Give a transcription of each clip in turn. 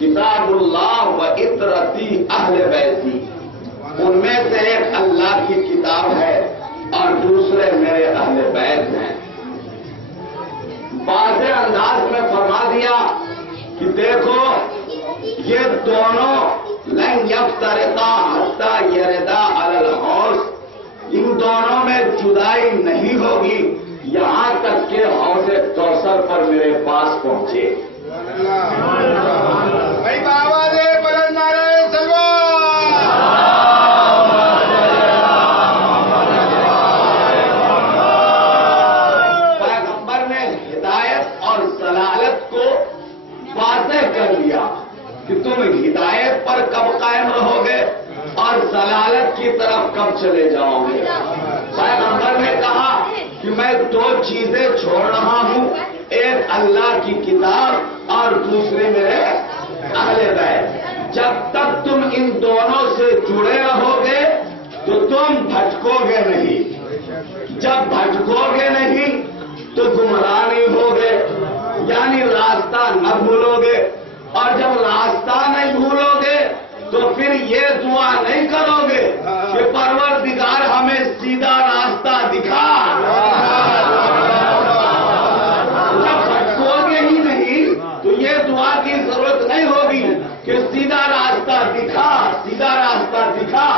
کتاب اللہ و اطرتی اہل بیتی، ان میں سے ایک اللہ کی کتاب ہے اور دوسرے میرے اہل بیت ہیں۔ واضح انداز میں فرما دیا کہ دیکھو یہ دونوں لن یفترقا حتی یردا علی الحوض، ان دونوں میں جدائی نہیں ہوگی یہاں تک کہ حوض کوثر پر میرے پاس پہنچے۔ پیغمبر نے ہدایت اور ضلالت کو واضح کر دیا کہ تم ہدایت پر کب قائم رہو گے اور ضلالت کی طرف کب چلے جاؤ گے۔ پیغمبر نے کہا کہ میں دو چیزیں چھوڑ رہا ہوں، ایک اللہ کی کتاب اور دوسری میرے اہل بیت۔ جب تک تم ان دونوں سے جڑے رہو گے تو تم بھٹکو گے نہیں، جب بھٹکو گے نہیں تو گمراہ نہیں ہوگے، یعنی راستہ نہ بھولو گے، اور جب راستہ نہیں بھولو گے تو پھر یہ دعا نہیں کرو گے کہ پروردگار ہمیں سیدھا راستہ دکھا۔ جب بھٹکو گے ہی نہیں تو یہ دعا کی ضرورت نہیں ہوگی کہ سیدھا راستہ دکھا، سیدھا راستہ دکھا،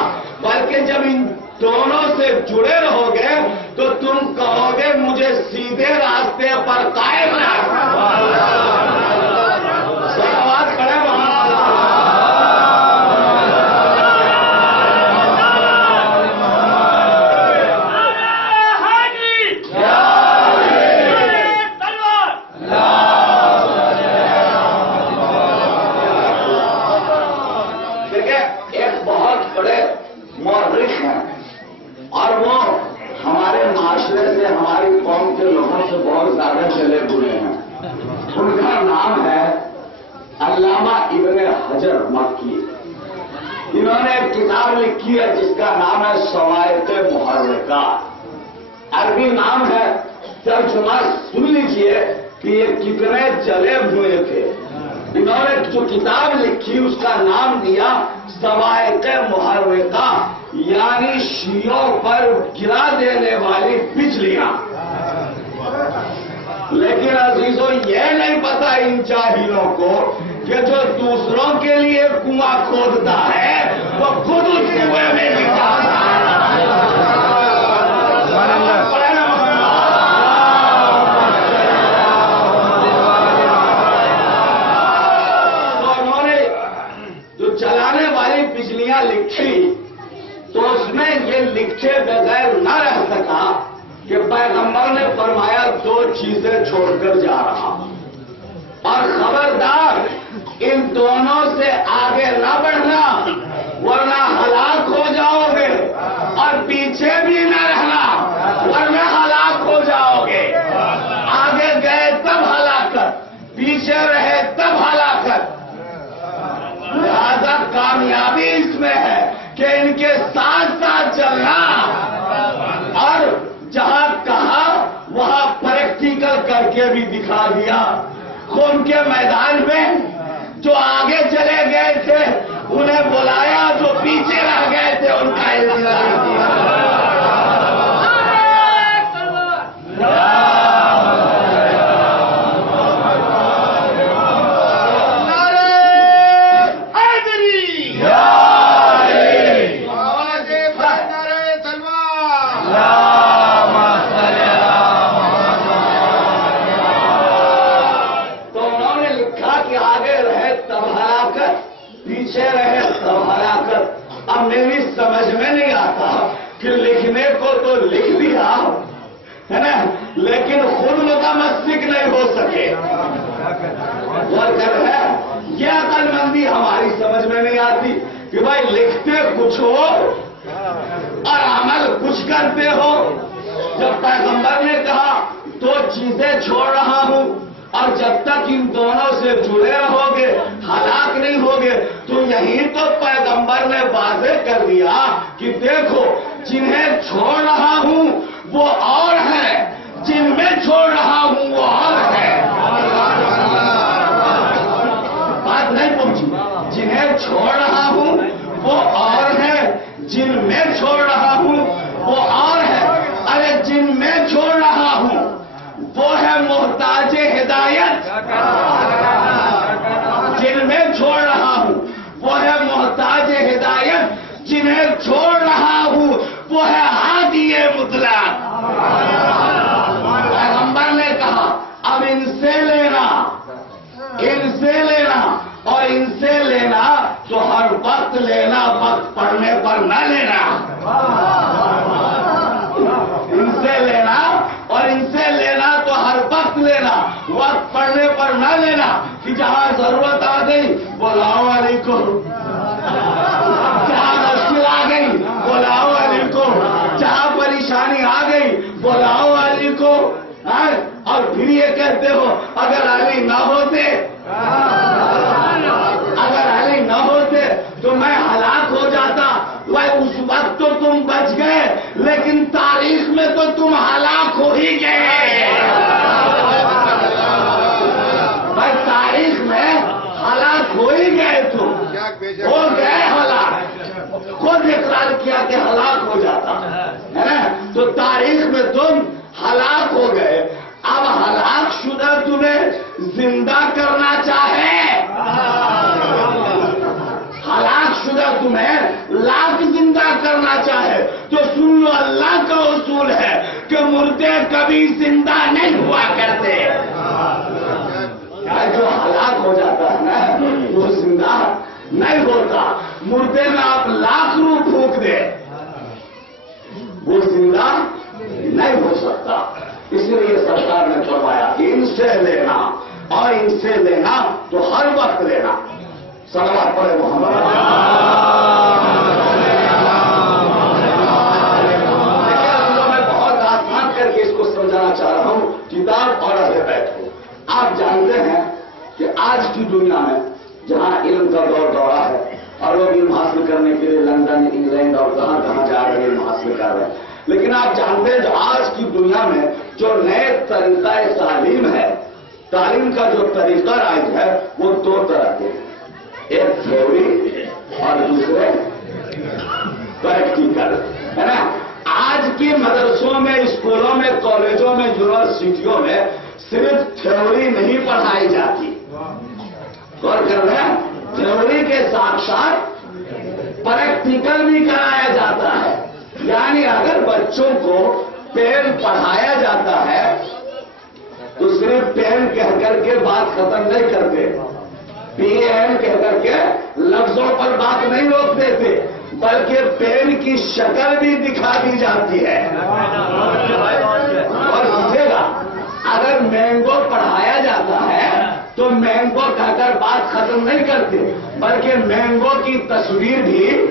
بلکہ جب ان دونوں سے جڑے رہو گے تو تم کہو گے مجھے سیدھے راستے پر قائم رکھ۔ آواز کھڑے وہاں۔ ایک بہت بڑے مورخ ہیں اور وہ ہمارے معاشرے سے، ہماری قوم کے لوگوں سے بہت زیادہ چلے ہوئے ہیں۔ ان کا نام ہے علامہ ابن حجر مکی۔ انہوں نے ایک کتاب لکھی ہے جس کا نام ہے صواعق محرکہ، عربی نام ہے، ترجمہ سن لیجئے کہ یہ کتنے جلے ہوئے تھے۔ انہوں نے جو کتاب لکھی اس کا نام دیا صواعق محرکہ، یعنی شیعوں پر گرا دینے والی بجلیاں۔ لیکن عزیزوں یہ نہیں پتا ان جاہلوں کو کہ جو دوسروں کے لیے کنواں کھودتا ہے وہ خود اس کنویں میں نکالتا ہے۔ تو انہوں نے جو چلانے والی بجلیاں لکھی تو اس میں یہ لکھے بغیر نہ رہ سکا کہ پیغمبر نے فرمایا دو چیزیں چھوڑ کر جا رہا ہوں، اور خبردار ان دونوں سے آگے نہ بڑھنا ورنہ ہلاک ہو جاؤ گے، اور پیچھے بھی نہ رہنا ورنہ ہلاک ہو جاؤ گے۔ آگے گئے تب ہلاکت، پیچھے رہے تب ہلاکت۔ لہذا کامیابی اس میں ہے کہ ان کے ساتھ ساتھ چلنا، اور جہاں کہا وہاں پریکٹیکل کر کے بھی دکھا دیا۔ خون کے میدان میں جو آگے چلے گئے تھے انہیں بلایا، جو پیچھے رہ گئے تھے ان کا انتظار کیا۔ پیچھے رہے تب ہلاکت۔ اب میری سمجھ میں نہیں آتا کہ لکھنے کو تو لکھ دیا ہے نا، لیکن خود متمسک نہیں ہو سکے۔ ورکر ہے یہ عقل مندی ہماری سمجھ میں نہیں آتی کہ بھائی لکھتے کچھ ہو اور عمل کچھ کرتے ہو۔ جب پیغمبر نے کہا دو چیزیں چھوڑ رہا ہوں اور جب تک ان دونوں سے جڑے رہو گے ہلاک نہیں ہوگے، تو یہی تو پیغمبر نے واضح کر دیا کہ دیکھو جنہیں چھوڑ رہا ہوں وہ اور ہیں، جن میں چھوڑ رہا ہوں وہ اور ہے۔ بات نہیں پہنچی۔ محتاج ہدایت، جن میں چھوڑ رہا ہوں وہ ہے محتاج ہدایت، جنہیں چھوڑ رہا ہوں وہ ہے ہادی مطلق۔ پیغمبر نے کہا اب ان سے لینا، ان سے لینا، اور ان سے لینا تو ہر وقت لینا، وقت پڑنے پر نہ لینا۔ ان سے لینا اور ان سے لینا تو ہر وقت لینا، وقت پڑنے پر نہ لینا کہ جہاں ضرورت آ گئی بلاؤ علی کو، جہاں مشکل آ گئی بلاؤ علی کو، جہاں پریشانی آ گئی بلاؤ علی کو، اور پھر یہ کہتے ہو اگر علی نہ ہوتے، اگر علی نہ ہوتے تو میں ہلاک ہو جاتا۔ وہ اس وقت تو تم بچ گئے لیکن تاریخ میں تو تم ہلاک ہو ہی گئے۔ بھائی تاریخ میں ہلاک ہو ہی گئے، تم ہو گئے ہلاک، خود اقرار کیا کہ ہلاک ہو جاتا ہے، تو تاریخ میں تم ہلاک ہو گئے۔ اب ہلاک شدہ تمہیں زندہ کرنا چاہے، ہلاک شدہ تمہیں لاکھ زندہ کرنا چاہے تو سن لو اللہ کا اصول ہے کہ مردے کبھی زندہ نہیں ہوا کرتے۔ جو ہلاک ہو جاتا ہے نا وہ زندہ نہیں ہوتا۔ مردے میں آپ لاکھ روح پھونک دے وہ زندہ نہیں ہو سکتا۔ اس لیے سرکار نے فرمایا کہ ان سے لینا اور ان سے لینا تو ہر وقت لینا۔ صلوات پڑھے محمد۔ میں بہت آسان کر کے اس کو سمجھانا چاہ رہا ہوں، کتاب اور اہل بیت کو۔ آپ جانتے ہیں کہ آج کی دنیا میں جہاں علم کا دور دورہ ہے اور لوگ علم حاصل کرنے کے لیے لندن، انگلینڈ اور کہاں کہاں جا رہے ہیں علم حاصل کر رہے ہیں، لیکن آپ جانتے ہیں جو آج کی دنیا میں جو نئے طریقہ تعلیم ہے، تعلیم کا جو طریقہ رائج ہے وہ دو طرح کے، ایک تھیوری اور دوسرے پریکٹیکل، ہے نا۔ آج کے مدرسوں میں، اسکولوں میں، کالجوں میں، یونیورسٹیوں میں صرف تھیوری نہیں پڑھائی جاتی، غور کر رہے ہیں، تھیوری کے ساتھ ساتھ پریکٹیکل بھی کرایا جاتا ہے۔ یعنی اگر بچوں کو پین پڑھایا جاتا ہے تو صرف پین کہہ کر کے بات ختم نہیں کرتے، پی این کہہ کر کے لفظوں پر بات نہیں روک دیتے، بلکہ پین کی شکل بھی دکھا دی جاتی ہے۔ اور سمجھے گا، اگر مینگو پڑھایا جاتا ہے تو مینگو کہہ کر بات ختم نہیں کرتے، بلکہ مینگو کی تصویر بھی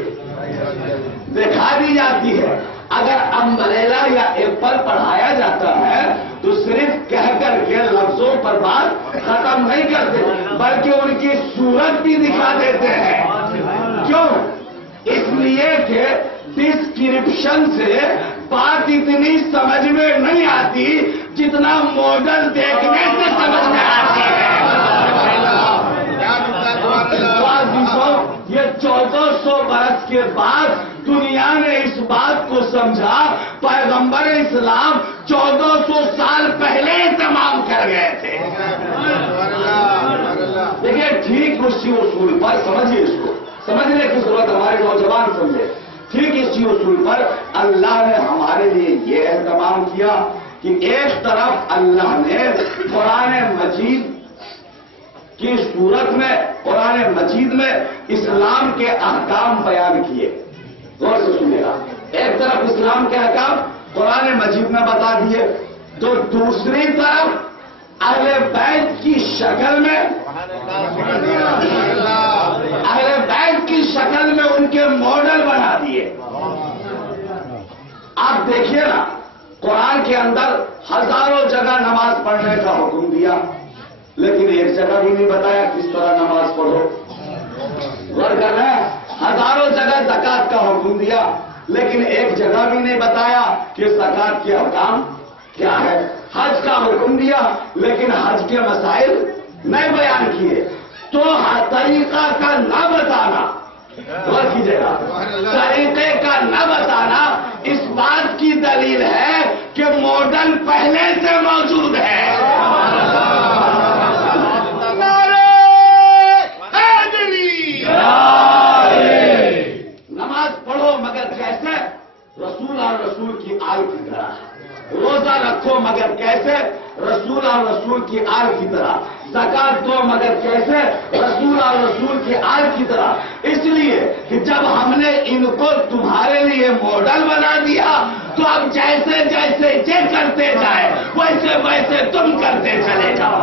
دکھا دی جاتی ہے۔ اگر امبریلا یا ایپل پڑھایا جاتا ہے تو صرف کہہ کر کے لفظوں پر بات ختم نہیں کرتے، بلکہ ان کی صورت بھی دکھا دیتے ہیں۔ کیوں؟ اس لیے کہ ڈسکرپشن سے بات اتنی سمجھ میں نہیں آتی جتنا ماڈل دیکھنے سے سمجھ میں آتی ہے۔ یہ 1400 برس کے بعد دنیا نے اس بات کو سمجھا، پیغمبر اسلام 1400 سال پہلے تمام کر گئے تھے۔ دیکھیے ٹھیک اسی اصول پر سمجھیے، اس کو سمجھنے کی ضرورت ہمارے نوجوان سمجھے۔ ٹھیک اسی اصول پر اللہ نے ہمارے لیے یہ اہتمام کیا کہ ایک طرف اللہ نے قرآن مجید کی صورت میں، قرآن مجید میں اسلام کے احکام بیان کیے، غور سے سنیے گا، ایک طرف اسلام کے احکام قرآن مجید میں بتا دیے، تو دوسری طرف اہل بیت کی شکل میں، اہل بیت کی شکل میں ان کے ماڈل بنا دیے۔ آپ دیکھیے نا، قرآن کے اندر ہزاروں جگہ نماز پڑھنے کا حکم دیا، لیکن ایک جگہ بھی نہیں بتایا کس طرح نماز پڑھو۔ غور کر رہے ہیں، ہزاروں جگہ زکات کا حکم دیا، لیکن ایک جگہ بھی نہیں بتایا کہ زکات کے احکام کیا ہے۔ حج کا حکم دیا، لیکن حج کے مسائل نہیں بیان کیے۔ تو طریقہ کا نہ بتانا، غور کیجیے گا، طریقے کا نہ بتانا اس بات کی دلیل ہے کہ ماڈل پہلے سے موجود ہے۔ اور رسول کی آل کی طرح، زکات دو مگر کیسے؟ رسول اور رسول کی آل کی طرح۔ اس لیے کہ جب ہم نے ان کو تمہارے لیے ماڈل بنا دیا تو اب جیسے جیسے یہ کرتے جائے ویسے ویسے تم کرتے چلے جاؤ۔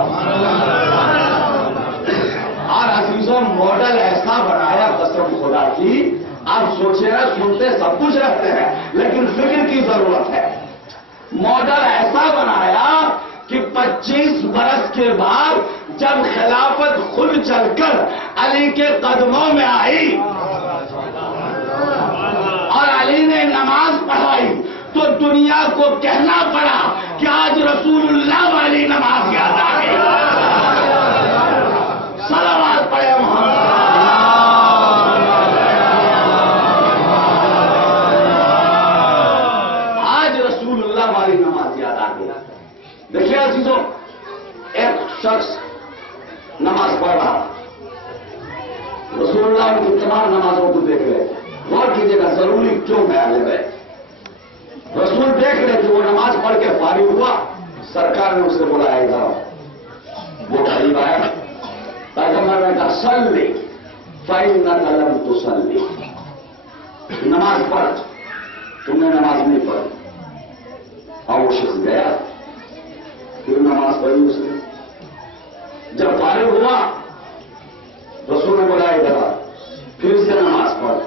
اور عزیزوں ماڈل ایسا بنایا قسم خدا کی، آپ سوچے نا، سنتے سب کچھ رہتے ہیں لیکن فکر کی ضرورت ہے۔ ماڈل ایسا بنایا کہ 25 برس کے بعد جب خلافت خود چل کر علی کے قدموں میں آئی اور علی نے نماز پڑھائی تو دنیا کو کہنا پڑا کہ آج رسول اللہ والی نماز یاد آ گئی۔ صلوات پڑھے محمد۔ آج رسول اللہ والی نماز یاد آ گئی۔ دیکھیے عزیزوں، ایک شخص نماز پڑھ رہا، رسول اللہ کی تمام نمازوں کو دیکھ رہے، غور کیجیے گا ضروری کیوں میں آگے گئے۔ رسول دیکھ رہے کہ وہ نماز پڑھ کے فارغ ہوا، سرکار نے اسے بلایا ادھر، وہ قریب آیا، پیغمبر نے کہا صلی فإنک لم تصلی، نماز پڑھ، تم نے نماز نہیں پڑھی۔ اور وہ شخص گیا، پھر نماز پڑھی اس نے، جب فارغ ہوا رسول نے بلایا ادھر، پھر سے نماز پڑھ،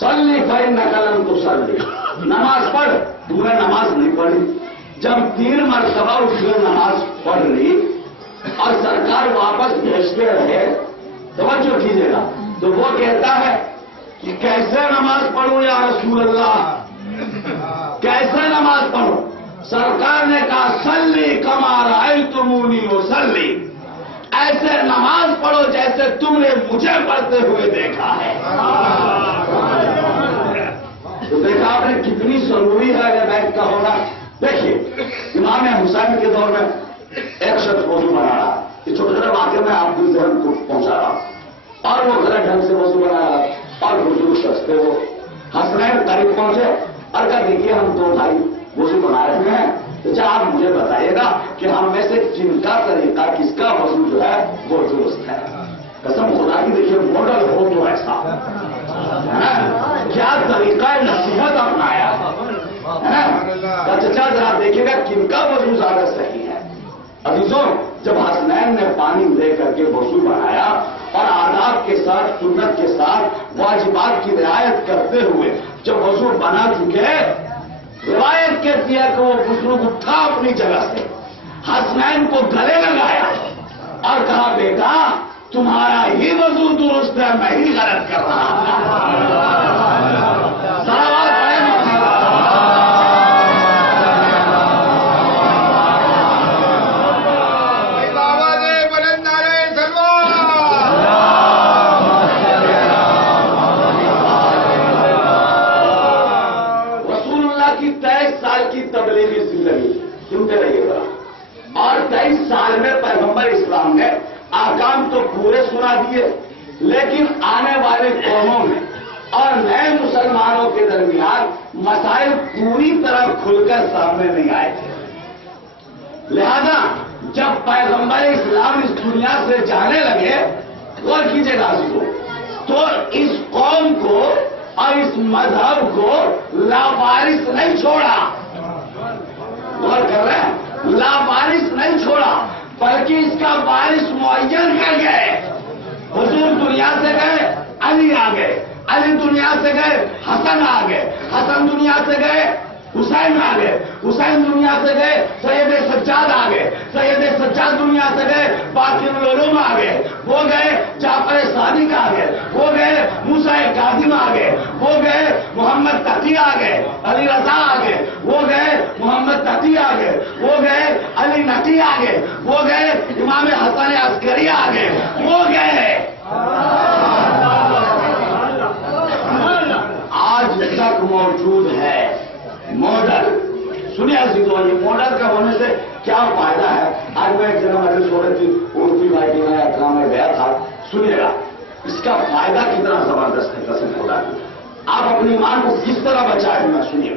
صلی فإنک لم تصلی، نماز پڑھ، تم نے نماز نہیں پڑھی۔ جب 3 مرتبہ اس نے نماز پڑھ لی اور سرکار واپس بھیجتے رہے، توجہ کیجیے گا، تو وہ کہتا ہے کہ کیسے نماز پڑھوں یا رسول اللہ، کیسے نماز پڑھوں؟ سرکار نے کہا صلی کما رأیتمونی اصلی، ایسے نماز پڑھو جیسے تم نے مجھے پڑھتے ہوئے دیکھا ہے۔ تو دیکھا آپ نے کتنی ضروری ہے بیت کا ہونا۔ دیکھیے امام حسین کے دور میں ایک شخص وضو بنا رہا، یہ چھوٹے چھوٹے واقعے میں آپ کو ذہن کو پہنچا رہا، اور وہ غلط ڈھنگ سے وضو بنا رہا، اور بزرگ شخص تھے، وہ حسنین قریب پہنچے اور کہا دیکھیے ہم 2 بھائی وضو بنا رہے ہیں، تو آپ مجھے بتائیے گا کہ ہم میں سے کن کا طریقہ، کس کا وضو جو ہے وہ درست ہے۔ قسم خدا کی دیکھیے ماڈل ہو تو ایسا کیا طریقہ نصیحت اپنایا، چچا ذرا دیکھیے گا کن کا وضو زیادہ صحیح ہے۔ عزیزوں جب حسنین نے پانی لے کر کے وضو بنایا اور آداب کے ساتھ، سنت کے ساتھ، واجبات کی رعایت کرتے ہوئے جب وضو بنا چکے، روایت کہتی ہے کہ وہ بزرگ اٹھا اپنی جگہ سے، حسنین کو گلے لگایا اور کہا بیٹا تمہارا ہی وضو درست ہے، میں ہی غلط کر رہا ہوں۔ رسول اللہ کی 23 سال کی تبلیغی زندگی سنتے رہیے گا، اور 23 سال میں پیغمبر اسلام نے احکام تو پورے سنا دیے، لیکن آنے والے قوموں میں اور نئے مسلمانوں کے درمیان مسائل پوری طرح کھل کر سامنے نہیں آئے تھے۔ لہذا جب پیغمبر اسلام اس دنیا سے جانے لگے، غور کیجیے گا عزیزوں، تو اس قوم کو اور اس مذہب کو لاوارث نہیں چھوڑا، غور کر رہے ہیں، لاوارث نہیں چھوڑا، بلکہ اس کا وارث معین کر گئے۔ حضور دنیا سے گئے، علی آ گئے، علی دنیا سے گئے، حسن آ گئے، حسن دنیا سے گئے، حسین آ گئے، حسین دنیا سے گئے، سید سجاد آ گئے، سید سجاد دنیا سے گئے، باقر العلوم آ گئے، وہ گئے جعفر صادق آ گئے، وہ گئے موسیٰ کاظم آ گئے، وہ گئے محمد تقی آ گئے، علی رضا آ گئے، وہ گئے محمد تقی آ گئے، وہ گئے علی نقی آ گئے، وہ گئے امام حسن عسکری آ گئے، وہ گئے آج تک موجود ہے ماڈل۔ سنیے عزیزوں، یہ ماڈل کا ہونے سے کیا فائدہ ہے؟ آج میں ایک جگہ محنت ہو رہی تھی، اردو بھائی میں اکرام میں گیا تھا، سنیے گا اس کا فائدہ کتنا زبردست ہے قسم خدا کی۔ آپ اپنی ایمان کو کس طرح بچائیں گے سنیے۔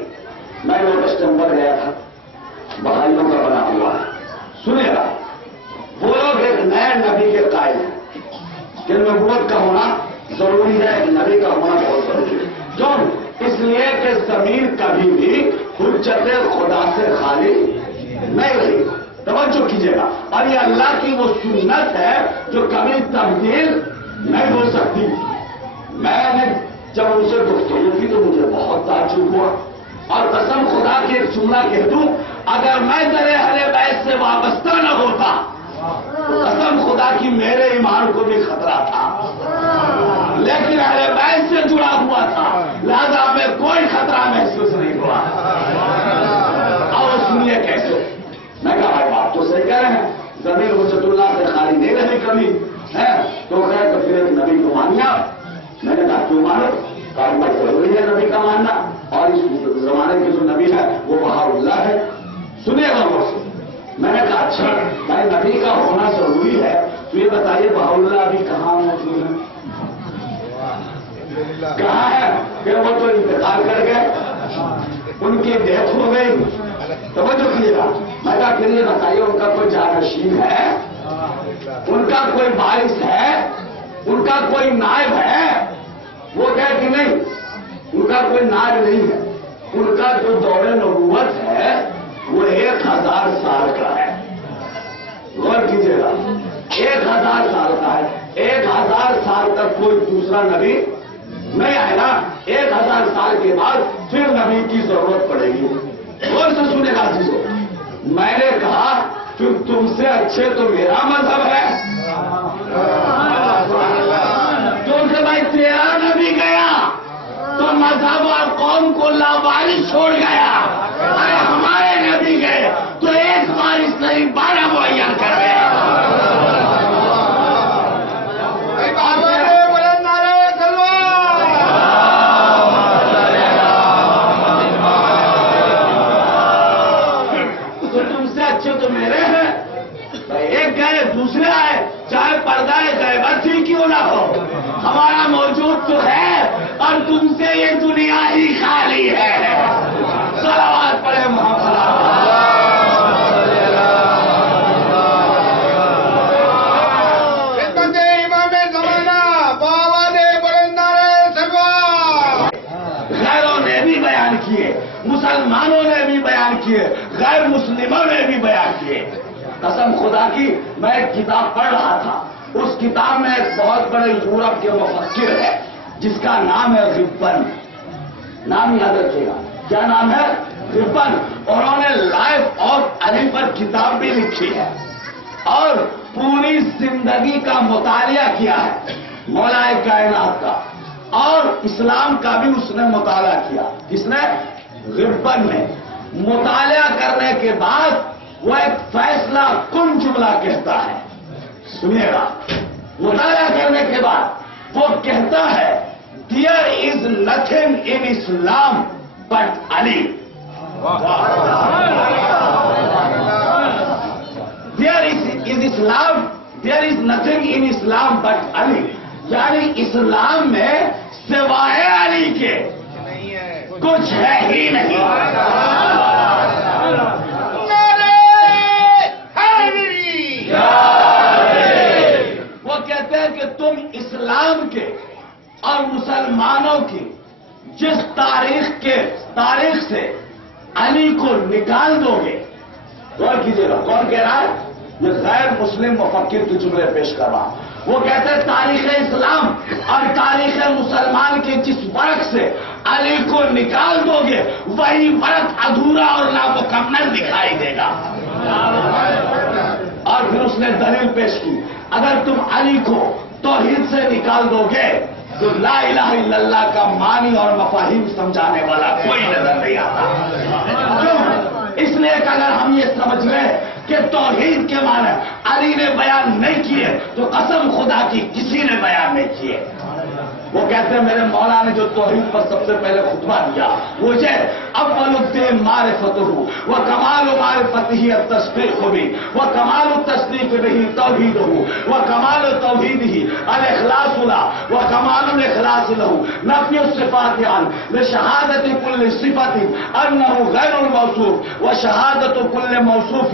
میں لوٹس ٹیمپل گیا تھا، بہائیوں کا بنا ہوا ہے، سنیے گا نبی کے قائل ہیں کہ نبوت کا ہونا ضروری ہے، نبی کا ہونا بہت ضروری ہے۔ کیوں؟ اس لیے کہ زمین کبھی بھی حجت خدا سے خالی نہیں رہی۔ توجہ کیجیے گا، اور یہ اللہ کی وہ سنت ہے جو کبھی تبدیل نہیں ہو سکتی۔ میں نے جب ان سے گفتگو کی تو مجھے بہت تعجب ہوا، اور قسم خدا کی ایک جملہ کہہ دوں، اگر میں در اہل بیت سے وابستہ نہ ہوتا تو قسم خدا کی میرے ایمان کو بھی خطرہ تھا، لیکن اہل بیت سے جڑا ہوا تھا، لہذا ہمیں کوئی خطرہ محسوس نہیں ہوا۔ اور سنیے کیسے؟ میں کہا بھائی بات تو صحیح کہہ رہے ہیں، زمین حجت اللہ سے خالی نہیں رہی کبھی ہے، تو خیر تو پھر نبی کو مانیا۔ میں نے کہا کیوں مانو؟ کہا ضروری ہے نبی کا ماننا، اور اس زمانے کے جو نبی ہے وہ بہا اللہ ہے۔ سنیے گا غور سے۔ میں نے کہا اچھا بھائی نبی کا ہونا ضروری ہے، تو یہ بتائیے بہا اللہ ابھی کہاں موجود ہے؟ کہاں ہے؟ کہ وہ تو انتقال کر گئے، ان کی ڈیتھ ہو گئی۔ توجہ کیجیے گا، میں کہا پھر یہ بتائیے ان کا کوئی جانشین ہے، ان کا کوئی وارث ہے، ان کا کوئی نائب ہے؟ وہ کہے کہ نہیں، ان کا کوئی نائب نہیں ہے، ان کا جو دور نبوت ہے وہ 1000 سال کا ہے۔ غور کیجیے گا، 1000 سال کا ہے، 1000 سال تک کوئی دوسرا نبی نہیں آئے گا، 1000 سال کے بعد پھر نبی کی ضرورت پڑے گی۔ غور سے سنے گا چیزوں، میں نے کہا پھر تم سے اچھے تو میرا مذہب ہے، تم سے بھائی تیرا نبی گیا تو مذہب اور قوم کو لاوارث چھوڑ گیا، ارے ہمارے نبی گئے تو ایک وارث نہیں 12 معین کر گئے۔ تو میرے ہیں، ایک گئے دوسرے آئے، چاہے پردہ غیبت ہی کیوں نہ ہو، ہمارا موجود تو ہے، اور تم سے یہ دنیا ہی خالی ہے۔ صلوات پڑھے محمد۔ غیروں نے بھی بیان کیے، مسلمانوں نے بھی بیان کیے، غیر مسلموں نے بھی بیان کیے۔ قسم خدا کی میں ایک کتاب پڑھ رہا تھا، اس کتاب میں ایک بہت بڑے یورپ کے مفکر ہے جس کا نام ہے غبن، نام یاد رکھیے گا، کیا نام ہے؟ غبن۔ اور انہوں نے لائف آف علی پر کتاب بھی لکھی ہے اور پوری زندگی کا مطالعہ کیا ہے مولا کائنات کا، اور اسلام کا بھی اس نے مطالعہ کیا۔ کس نے؟ غبن نے۔ مطالعہ کرنے کے بعد وہ ایک فیصلہ کن جملہ کہتا ہے، سنیے گا، مطالعہ کرنے کے بعد وہ کہتا ہے there is nothing in Islam but Ali, there is nothing in Islam but Ali, یعنی اسلام میں سوائے علی کے کچھ ہے ہی نہیں۔ وہ کہتے ہیں کہ تم اسلام کے اور مسلمانوں کی جس تاریخ سے علی کو نکال دو گے، غور کیجیے گا کون کہہ رہا ہے؟ یہ غیر مسلم مفکر کے جملے پیش کر رہا ہوں۔ وہ کہتے ہیں تاریخ اسلام اور تاریخ مسلمان کے جس ورق سے علی کو نکال دو گے وہی ورق ادھورا اور نامکمل دکھائی دے گا۔ اور پھر اس نے دلیل پیش کی، اگر تم علی کو توحید سے نکال دو گے تو لا الہ الا اللہ کا معنی اور مفاہیم سمجھانے والا کوئی نظر نہیں آتا۔ کیوں؟ اس لیے کہ اگر ہم یہ سمجھ لیں کہ توحید کے معنی علی نے بیان نہیں کیے تو قسم خدا کی کسی نے بیان نہیں کیے۔ وہ کہتے ہیں میرے مولا نے جو توحید پر سب سے پہلے خطبہ دیا وہ یہ اول الدین معرفتہ، وہ کمال معرفتہ التصدیق بھی، وہ کمال التصدیق التصديق به توحيده وكمال توحيده الإخلاص له وكمال الإخلاص له نفي الصفات عنه لشهادة كل صفة أنه غير الموصوف وشهادة كل موصوف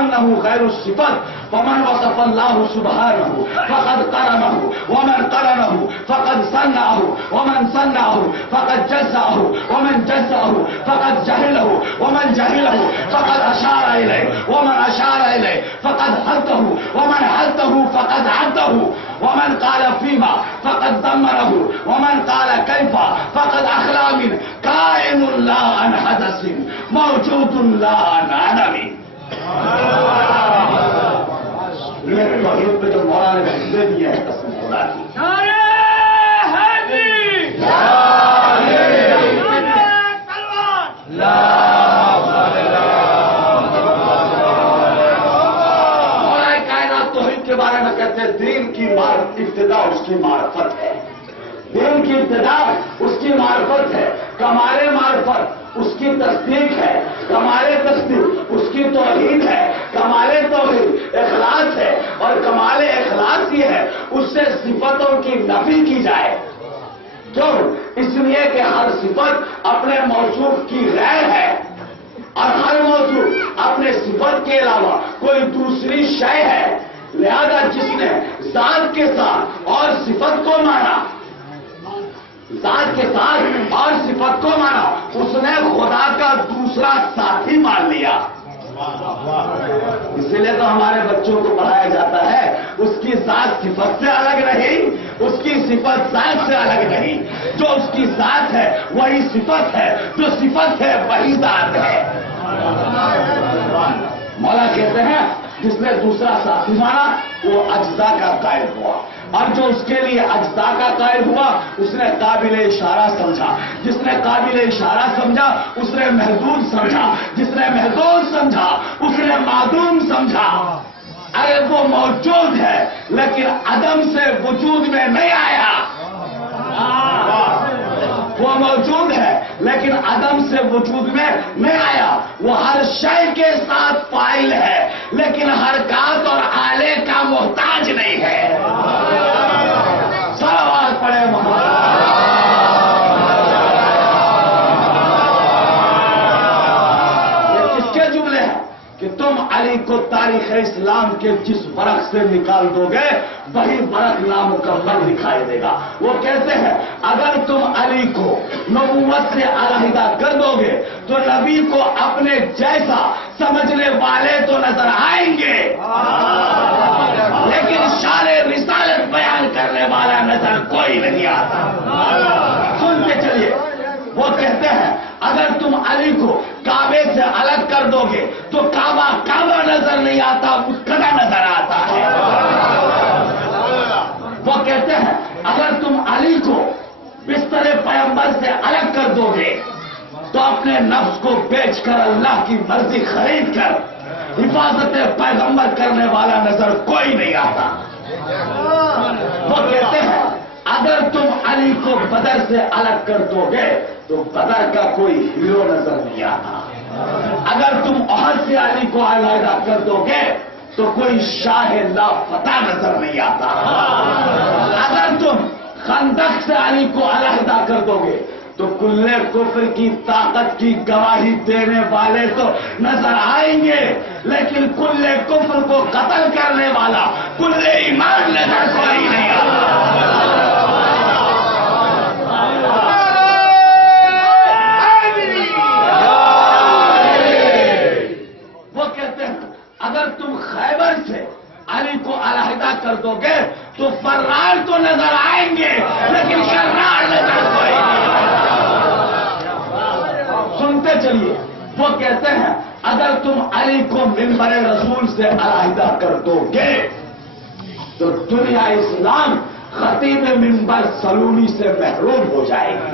أنه غير الصفات فمن وصف الله سبحانه فقد قرنه ومن قرنه فقد صنعه ومن صنعه فقد جزأه ومن جزأه فقد جهله ومن جهله فقد أشار إليه ومن أشار إليه فقد حده ومن حده فقد عده ومن قال فيما فقد دمره ومن قال كيف فقد أخلى منه كائن لا عن حدث موجود لا عن عدم. یہ توحید پہ جو مولانا نے دے دیے ہیں قسم خدا کی. کے بارے میں کہتے ہیں دین کی ابتدا اس کی معرفت ہے. دین کی ابتدا اس کی معرفت ہے. کمال معرفت اس کی تصدیق ہے. کمال تصدیق اس کی توحید ہے. کمال توحید اخلاص ہے. اور کمال اخلاص یہ ہے اس سے صفتوں کی نفی کی جائے. کیوں؟ اس لیے کہ ہر صفت اپنے موصوف کی غیر ہے اور ہر موصوف اپنے صفت کے علاوہ کوئی دوسری شے ہے. لہذا جس نے ذات کے ساتھ اور صفت کو مانا، ذات کے ساتھ اور صفت کو مانا، اس نے خدا کا دوسرا ساتھی مان لیا. اسی لیے تو ہمارے بچوں کو پڑھایا جاتا ہے اس کی ذات صفت سے الگ نہیں، اس کی صفت ذات سے الگ نہیں. جو اس کی ذات ہے وہی صفت ہے، جو صفت ہے وہی ذات ہے. مولا کہتے ہیں جس نے دوسرا ساتھی مانا وہ اجزا کا قائل ہوا، اور جو اس کے لیے اجزا کا قائل ہوا اس نے قابل اشارہ سمجھا. جس نے قابل اشارہ سمجھا اس نے محدود سمجھا. جس نے محدود سمجھا اس نے معدوم سمجھا. ارے وہ موجود ہے لیکن عدم سے وجود میں نہیں آیا. وہ موجود ہے لیکن عدم سے وجود میں نہیں آیا. وہ ہر شے کے ساتھ فاعل ہے لیکن حرکات اور آلے کا محتاج نہیں ہے. صلوات پڑھے محمد. یہ کس کے جملے ہیں کہ تم علی کو تاریخ اسلام کے جس برق سے نکال دو گے وہی برق نامکمل دکھائی دے گا. وہ کہتے ہیں اگر تم علی کو نبوت سے علیحدہ کر دو گے تو نبی کو اپنے جیسا سمجھنے والے تو نظر آئیں گے لیکن شان رسالت بیان کرنے والا نظر کوئی نہیں آتا. سنتے چلیے. وہ کہتے ہیں اگر تم علی کو کعبے سے الگ کر دو گے تو کعبہ کعبہ نظر نہیں آتا، مسکرا نظر آتا ہے. وہ کہتے ہیں اگر تم علی کو بستر پیغمبر سے الگ کر دو گے تو اپنے نفس کو بیچ کر اللہ کی مرضی خرید کر حفاظت پیغمبر کرنے والا نظر کوئی نہیں آتا. وہ کہتے ہیں اگر تم علی کو بدر سے الگ کر دو گے تو بدر کا کوئی ہیرو نظر نہیں آتا. اگر تم احد سے علی کو علیحدہ کر دو گے تو کوئی شاہ لا فتح نظر نہیں آتا. اگر تم خندق سے علی کو علیحدہ کر دو گے تو کل کفر کی طاقت کی گواہی دینے والے تو نظر آئیں گے لیکن کل کفر کو قتل کرنے والا کل ایمان نظر کوئی نہیں آتا. وہ کہتے ہیں اگر تم خیبر سے علی کو علیحدہ کر دو گے تو فرار تو نظر آئیں گے لیکن شرار نظر کوئی نہیں. سنتے چلیے. وہ کہتے ہیں اگر تم علی کو منبر رسول سے علیحدہ کر دو گے تو دنیا اسلام خطیب منبر سلومی سے محروم ہو جائے گی.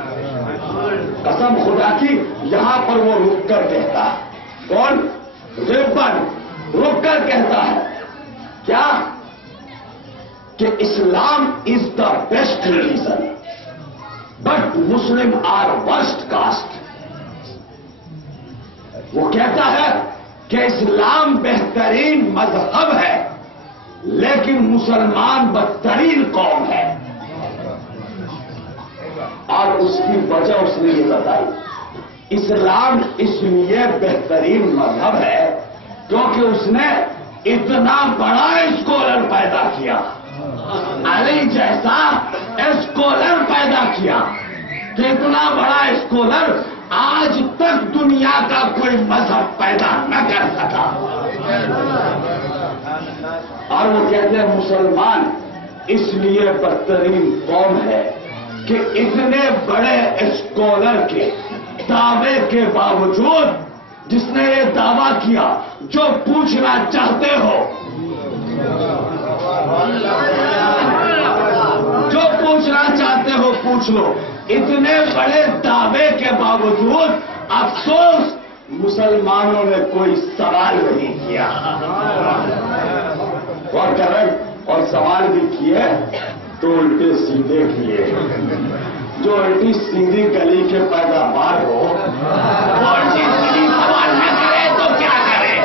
قسم خدا کی یہاں پر وہ رک کر کہتا ہے. کون؟ ربن رک کر کہتا ہے کیا کہ Islam is the best religion but Muslim are worst caste. وہ کہتا ہے کہ اسلام بہترین مذہب ہے لیکن مسلمان بدترین قوم ہے، اور اس کی وجہ اس نے یہ بتائی۔ اسلام اس لیے بہترین مذہب ہے کیونکہ اس نے اتنا بڑا اسکالر پیدا کیا، علی جیسا اسکالر پیدا کیا کہ اتنا بڑا اسکالر آج تک دنیا کا کوئی مذہب پیدا نہ کر سکا۔ اور وہ کہتے ہیں مسلمان اس لیے بدترین قوم ہے کہ اتنے بڑے اسکالر کے دعوے کے باوجود جس نے یہ دعویٰ کیا جو پوچھنا چاہتے ہو، جو پوچھنا چاہتے ہو پوچھ لو، اتنے بڑے دعوے کے باوجود افسوس مسلمانوں نے کوئی سوال نہیں کیا، اور سوال بھی کیے تو الٹے سیدھے کیے۔ جو الٹی سیدھی گلی کے پیداوار ہو وہ الٹی سیدھی سوال نہ کرے تو کیا کرے؟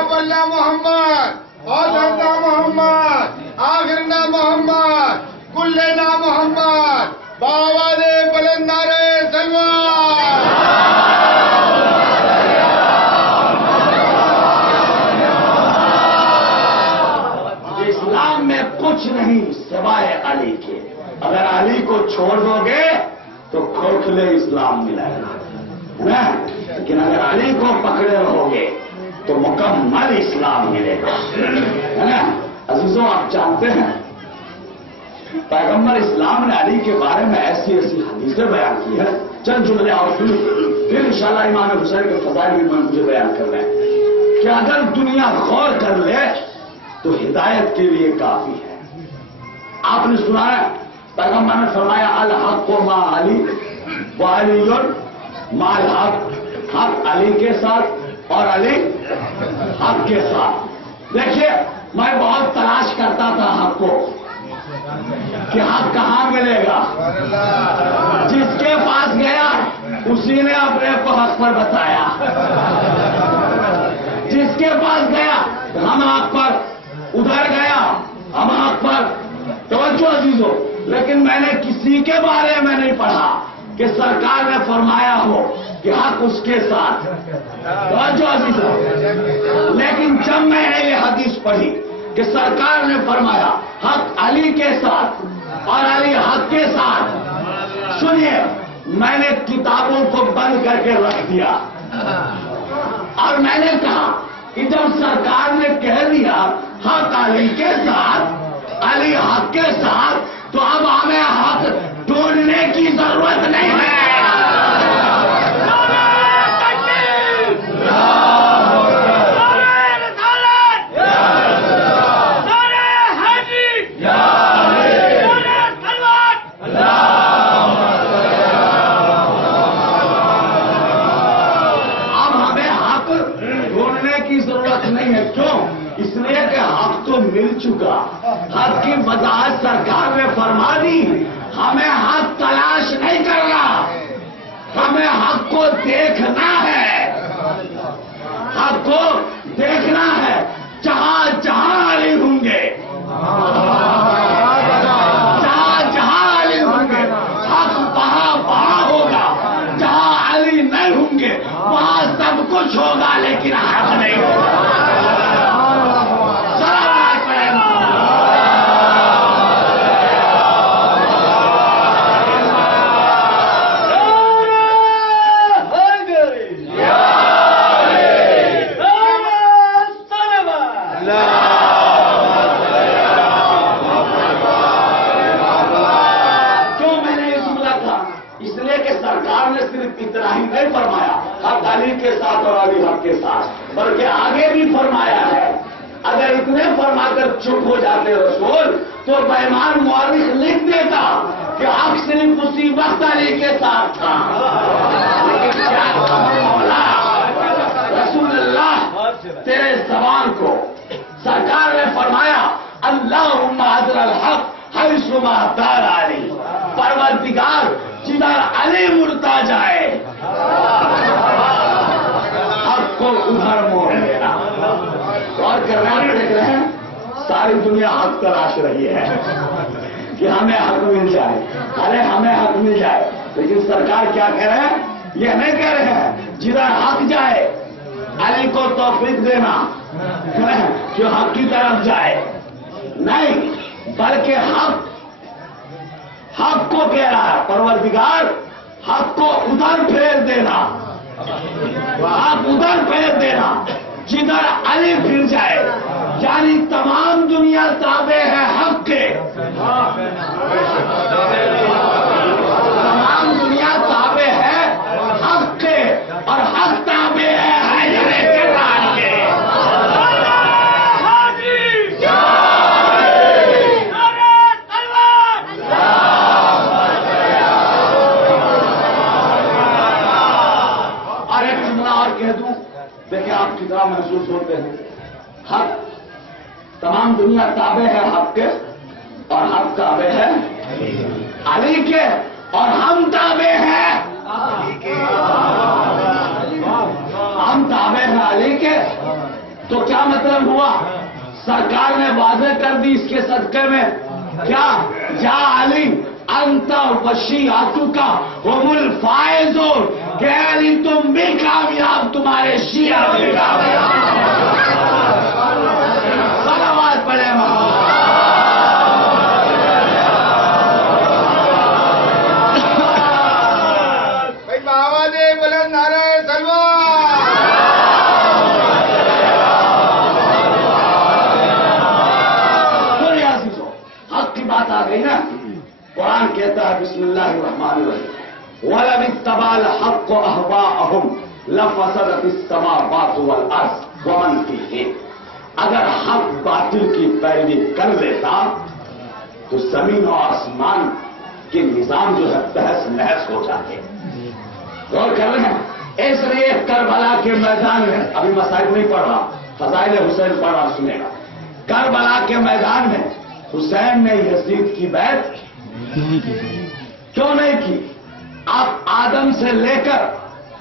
اولنا محمد، اوسطنا محمد، آخرنا محمد، کلنا محمد، بآواز بلند نعرہ تکبیر۔ اسلام میں کچھ نہیں سوائے علی کے، اگر علی کو چھوڑ دو گے تو کھوکھلے اسلام ملے گا، لیکن اگر علی کو پکڑے رہو گے تو مکمل اسلام ملے گا، ہے نا؟ عزیزوں آپ جانتے ہیں پیغمبر اسلام نے علی کے بارے میں ایسی ایسی حدیثیں بیان کی ہیں، چند جملے اور پھر انشاءاللہ امام حسین کے فضائل بھی مجھے بیان کر رہے ہیں کہ اگر دنیا غور کر لے تو ہدایت کے لیے کافی ہے۔ آپ نے سنا ہے پیغمبر نے فرمایا الحق مع علی وعلی مع الحق، حق علی کے ساتھ اور علی حق کے ساتھ۔ دیکھیے میں بہت تلاش کرتا تھا حق کو کہ حق کہاں ملے گا، جس کے پاس گیا اسی نے اپنے کو حق پر بتایا، جس کے پاس گیا ہم حق پر، ادھر گیا ہم حق پر۔ توجہ عزیزو، لیکن میں نے کسی کے بارے میں نہیں پڑھا کہ سرکار نے فرمایا ہو کہ حق اس کے ساتھ۔ توجہ عزیزو، لیکن جب میں نے یہ حدیث پڑھی کہ سرکار نے فرمایا حق علی کے ساتھ اور علی حق کے ساتھ، سنیے میں نے کتابوں کو بند کر کے رکھ دیا اور میں نے کہا کہ جب سرکار نے کہہ دیا حق علی کے ساتھ علی حق کے ساتھ تو اب ہمیں حق ڈھونڈنے کی ضرورت نہیں ہے۔ اس لیے کہ حق تو مل چکا، حق کی وضاحت سرکار نے فرما دی، ہمیں حق تلاش نہیں کرنا، ہمیں حق کو دیکھنا ہے، حق کو دیکھنا ہے، جہاں جہاں علی ہوں گے، جہاں جہاں علی ہوں گے حق وہاں وہاں ہوگا، جہاں علی نہیں ہوں گے وہاں سب کچھ ہوگا لیکن حق نہیں ہوگا۔ اتنا ہی نہیں فرمایا حق علی کے ساتھ اور علی حق کے ساتھ، بلکہ آگے بھی فرمایا ہے، اگر اتنے فرما کر چپ ہو جاتے رسول تو بےمان مورخ لکھ دیتا کہ حق صرف اسی وقت علی کے ساتھ تھا، لیکن کیا مولا رسول اللہ تیرے زبان کو سرکار نے فرمایا اللہم اجر الحق حیث ما دار علی، پروردگار پروردگار جدھر علی مڑتا جائے حق کو ادھر موڑ دینا. اور کرنا دیکھ رہے ہیں ساری دنیا حق تلاش رہی ہے کہ ہمیں حق مل جائے, ارے ہمیں حق مل جائے. لیکن سرکار کیا کہہ رہے ہیں؟ یہ نہیں کہہ رہے ہیں جدھر حق جائے علی کو توفیق دینا جو حق کی طرف جائے, نہیں, بلکہ حق کو کہہ رہا ہے پروردگار حق کو ادھر پھیر دینا, حق ادھر پھیر دینا جدھر علی پھر جائے. یعنی تمام دنیا تابع ہے حق کے, تمام دنیا تابع ہے حق کے, اور حق تابع ہے حیدر کرار کے. اور ایک جملہ اور کہہ دوں, دیکھیں آپ کتنا محسوس ہوتے ہیں. حق تمام دنیا تابع ہے حق کے, اور حق تابع ہے علی کے, اور ہم تابع ہیں علی کے. تو کیا مطلب ہوا؟ سرکار نے واضح کر دی اس کے صدقے میں کیا, یا علی انت وشیعتو کا ہم الفائزون, کہ علی تم بھی کامیاب, تمہارے شیعہ بھی کامیاب. صلوات پڑھے آ گئی نا. قرآن کہتا ہے بسم اللہ الرحمن الرحیم وَلَوِ اتَّبَعَ الْحَقُّ أَهْوَاءَهُمْ لَفَسَدَتِ السَّمَاوَاتُ وَالْأَرْضُ وَمَنْ فِيهِنَّ. اگر حق باطل کی پیروی کر لیتا تو زمین و آسمان کے نظام جو ہے تہس نہس ہو جاتے. غور کر رہے ہیں؟ اس لیے کربلا کے میدان میں, ابھی مسائل نہیں پڑھ رہا, فضائل حسین پڑھ رہا, سنے گا. کربلا کے میدان میں حسین نے یزید کی بیعت کیوں نہیں کی؟ آپ آدم سے لے کر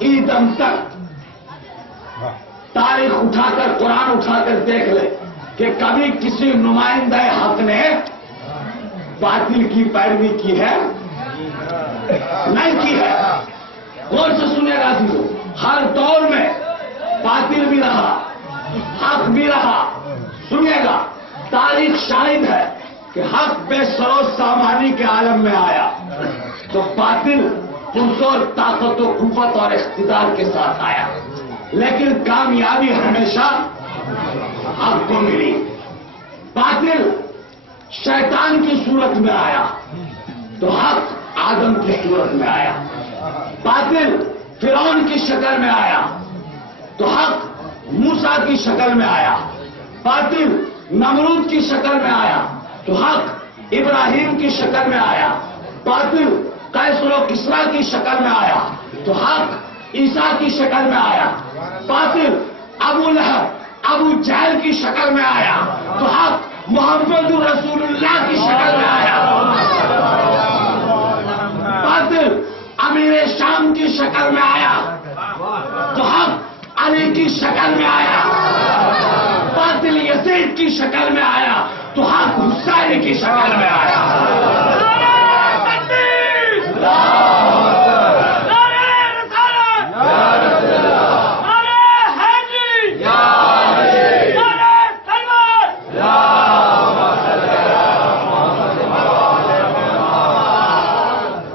ایدم تک تاریخ اٹھا کر, قرآن اٹھا کر دیکھ لے کہ کبھی کسی نمائندہ حق نے باطل کی پیروی کی ہے؟ نہیں کی ہے. غور سے سنے گا عزیزو, ہر دور میں باطل بھی رہا, حق بھی رہا. سنیے گا, تاریخ شاہد ہے کہ حق بے سروس سامانی کے عالم میں آیا تو باطل پرزور طاقت و قوت اور اقتدار کے ساتھ آیا, لیکن کامیابی ہمیشہ حق کو ملی. باطل شیطان کی صورت میں آیا تو حق آدم کی صورت میں آیا. باطل فرعون کی شکل میں آیا تو حق موسیٰ کی شکل میں آیا. باطل نمرود کی شکل میں آیا تو حق ابراہیم کی شکل میں آیا. باطل قیصر و کسریٰ کی شکل میں آیا تو حق عیسیٰ کی شکل میں آیا. باطل ابو لہب ابو جہل کی شکل میں آیا تو حق محمد رسول اللہ کی شکل میں آیا. باطل امیر شام کی شکل میں آیا تو حق علی کی شکل میں آیا. باطل یزید کی شکل میں آیا تو حق حسین کی شکل میں آیا.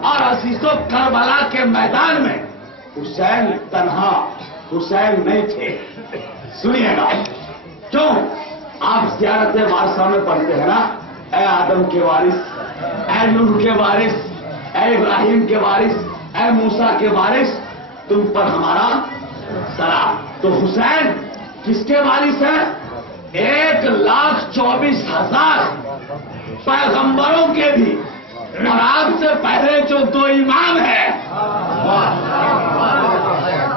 اور عزیزو, کربلا کے میدان میں حسین تنہا حسین نہیں تھے. سنیے گا کیوں؟ آپ زیارت وارثہ میں پڑھتے ہیں نا, اے آدم کے وارث, اے نوح کے وارث, اے ابراہیم کے وارث, اے موسیٰ کے وارث, تم پر ہمارا سلام. تو حسین کس کے وارث ہے؟ 1,24,000 پیغمبروں کے بھی, اور آپ سے پہلے جو 2 امام ہیں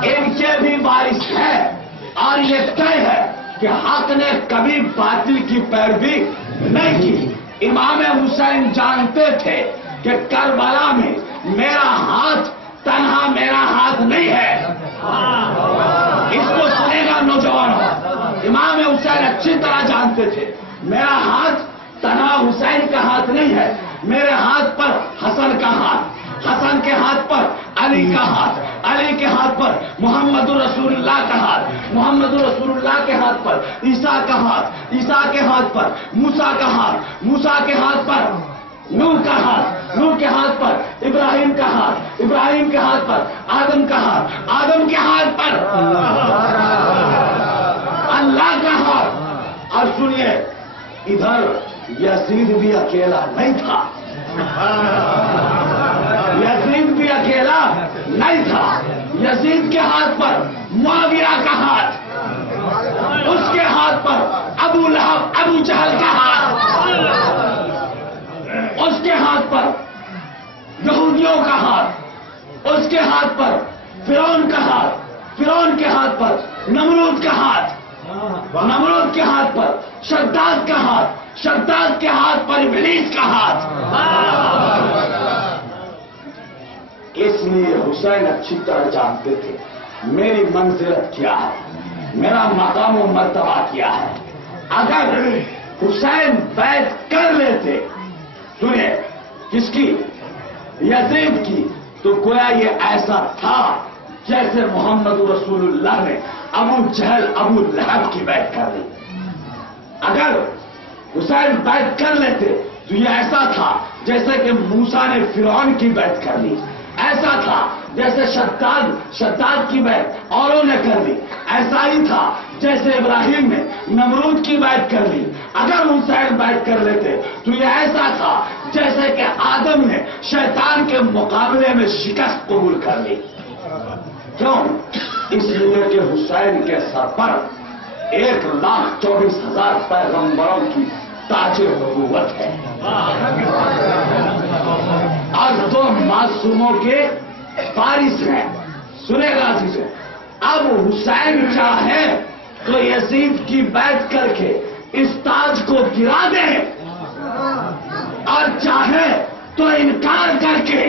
ان کے بھی وارث ہیں. اور یہ طے ہے کہ حق نے کبھی باطل کی پیروی نہیں کی. امام حسین جانتے تھے کہ کربلا میں علی کا ہاتھ، علی کے ہاتھ پر محمد رسول اللہ کا ہاتھ، محمد رسول اللہ کے ہاتھ پر عیسیٰ کا ہاتھ، عیسیٰ کے ہاتھ پر موسیٰ کا ہاتھ، موسیٰ کے ہاتھ پر نوح کا ہاتھ، نوح کے ہاتھ پر ابراہیم کا ہاتھ، ابراہیم کے ہاتھ پر آدم کا ہاتھ، آدم کے ہاتھ پر اللہ کا ہاتھ۔ اور سنیے، ادھر یزید بھی اکیلا نہیں تھا، یزید بھی اکیلا نہیں تھا، یزید کے ہاتھ پر معاویہ کا ہاتھ، اس کے ہاتھ پر ابو لہب ابو جہل کا ہاتھ، اس کے ہاتھ پر یہودیوں کا ہاتھ، اس کے ہاتھ پر فرعون کا ہاتھ، فرعون کے ہاتھ پر نمرود کا ہاتھ، نمرود کے ہاتھ پر شداد کا ہاتھ، شداد کے ہاتھ پر ابلیس کا ہاتھ۔ اس لیے حسین اچھی طرح جانتے تھے میری منزلت کیا ہے، میرا مقام و مرتبہ کیا ہے۔ اگر حسین بیعت کر لیتے، سنیں کس کی؟ یزید کی، تو گویا یہ ایسا تھا جیسے محمد رسول اللہ نے ابو جہل ابو لہب کی بیعت کر لی۔ اگر حسین بیعت کر لیتے تو یہ ایسا تھا جیسے کہ موسیٰ نے فرعون کی بیعت کر لی، ایسا تھا جیسے شداد کی بیعت اوروں نے کر لی، ایسا ہی تھا جیسے ابراہیم نے نمرود کی بیعت کر لی۔ اگر حسین بیعت کر لیتے تو یہ ایسا تھا جیسے کہ آدم نے شیطان کے مقابلے میں شکست قبول کر لی۔ کیوں؟ اس لیے کہ حسین کے سر پر 1,24,000 پیغمبروں کی تاج نبوت ہے اور 2 معصوموں کے وارث ہیں۔ سنے گا سے اب حسین چاہے تو یزید کی بیعت کر کے اس تاج کو گرا دے، اور چاہے تو انکار کر کے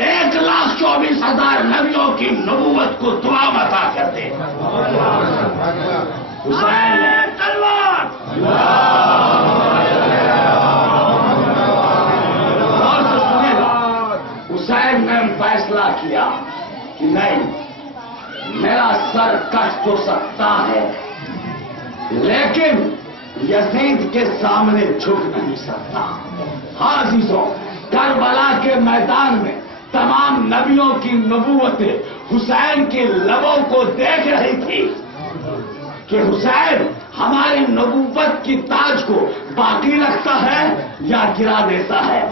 1,24,000 نبیوں کی نبوت کو دعا عطا کر دے۔ حسین تلوار اور سے سنے گا، حسین نے فیصلہ کیا کہ نہیں، میرا سر کٹ تو سکتا ہے لیکن یزید کے سامنے جھک نہیں سکتا۔ ہاں عزیزوں، کربلا کے میدان میں تمام نبیوں کی نبوتیں حسین کے لبوں کو دیکھ رہی تھی کہ حسین ہماری نبوت کی تاج کو باقی رکھتا ہے یا گرا دیتا ہے۔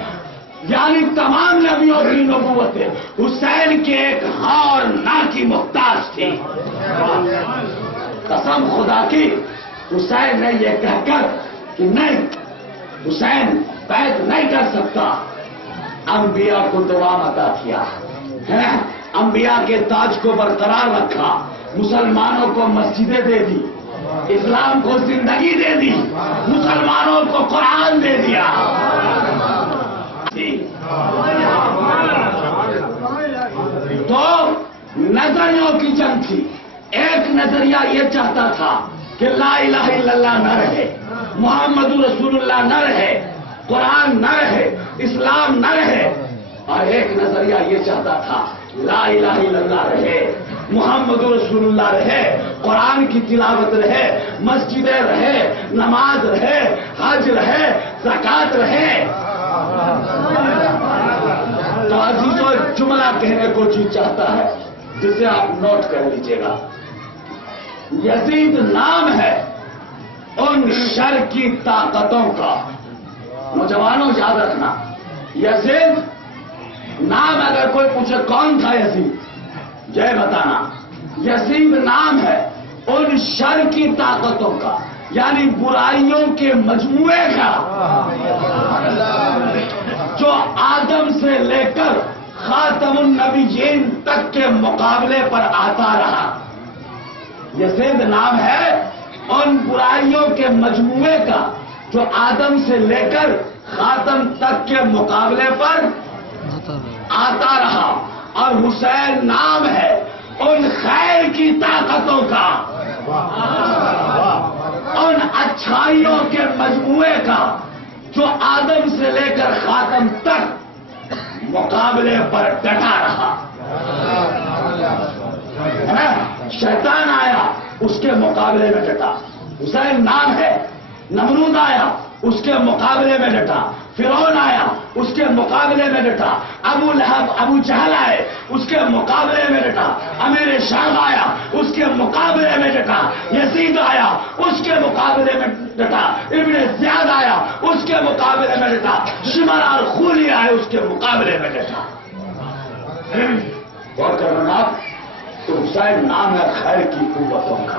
یعنی تمام نبیوں کی نبوتیں حسین کے ایک ہاں اور نہ کی محتاج تھی۔ قسم خدا کی، حسین نے یہ کہہ کر کہ نہیں، حسین بیعت نہیں کر سکتا، انبیاء کو دعا عطا کیا ہے، انبیاء کے تاج کو برقرار رکھا، مسلمانوں کو مسجدیں دے دی، اسلام کو زندگی دے دی، مسلمانوں کو قرآن دے دیا۔ تو نظریوں کی جنگ تھی۔ ایک نظریہ یہ چاہتا تھا کہ لا الہ الا اللہ نہ رہے، محمد رسول اللہ نہ رہے، قرآن نہ رہے، اسلام نہ رہے، اور ایک نظریہ یہ چاہتا تھا لا الہ الا اللہ رہے، محمد رسول اللہ رہے، قرآن کی تلاوت رہے، مسجدیں رہے، نماز رہے، حج رہے، زکات رہے۔ تو عزیزوں، ایک جملہ کہنے کو جی چاہتا ہے جسے آپ نوٹ کر لیجئے گا۔ یزید نام ہے ان شر کی طاقتوں کا، نوجوانوں یاد رکھنا، یزید نام، اگر کوئی پوچھے کون تھا یزید، یہ بتانا، یزید نام ہے ان شر کی طاقتوں کا، یعنی برائیوں کے مجموعے کا، جو آدم سے لے کر خاتم النبیین تک کے مقابلے پر آتا رہا۔ یزید نام ہے ان برائیوں کے مجموعے کا جو آدم سے لے کر خاتم تک کے مقابلے پر آتا رہا، اور حسین نام ہے ان خیر کی طاقتوں کا، ان اچھائیوں کے مجموعے کا جو آدم سے لے کر خاتم تک مقابلے پر ڈٹا رہا۔ ہے نا؟ شیطان آیا اس کے مقابلے میں ڈٹا، حسین نام ہے، نمرود آیا اس کے مقابلے میں ڈٹا، فرعون آیا اس کے مقابلے میں ڈٹا، ابو لہب ابو جہل آئے اس کے مقابلے میں ڈٹا، امیر شام آیا اس کے مقابلے میں ڈٹا، یزید آیا اس کے مقابلے میں ڈٹا، ابن زیاد آیا اس کے مقابلے میں ڈٹا، شمر اور خولی آئے اس کے مقابلے میں ڈٹا۔ غور کرنا آپ، تو حسین نام ہے خیر کی قوتوں کا۔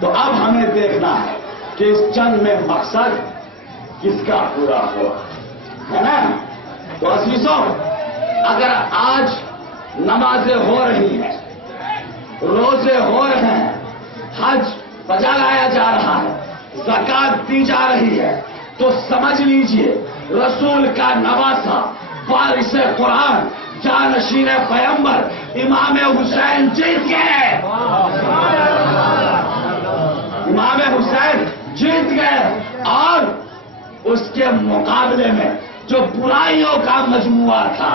تو اب ہمیں دیکھنا ہے کہ اس جنگ میں مقصد کس کا پورا ہوا، ہے نا؟ تو عزیزوں، اگر آج نمازیں ہو رہی ہیں، روزے ہو رہے ہیں، حج بجا لایا جا رہا ہے، زکات دی جا رہی ہے، تو سمجھ لیجئے رسول کا نواسا وارث قرآن جانشین پیغمبر امام حسین جیت گئے، امام حسین جیت گئے، اور اس کے مقابلے میں جو برائیوں کا مجموعہ تھا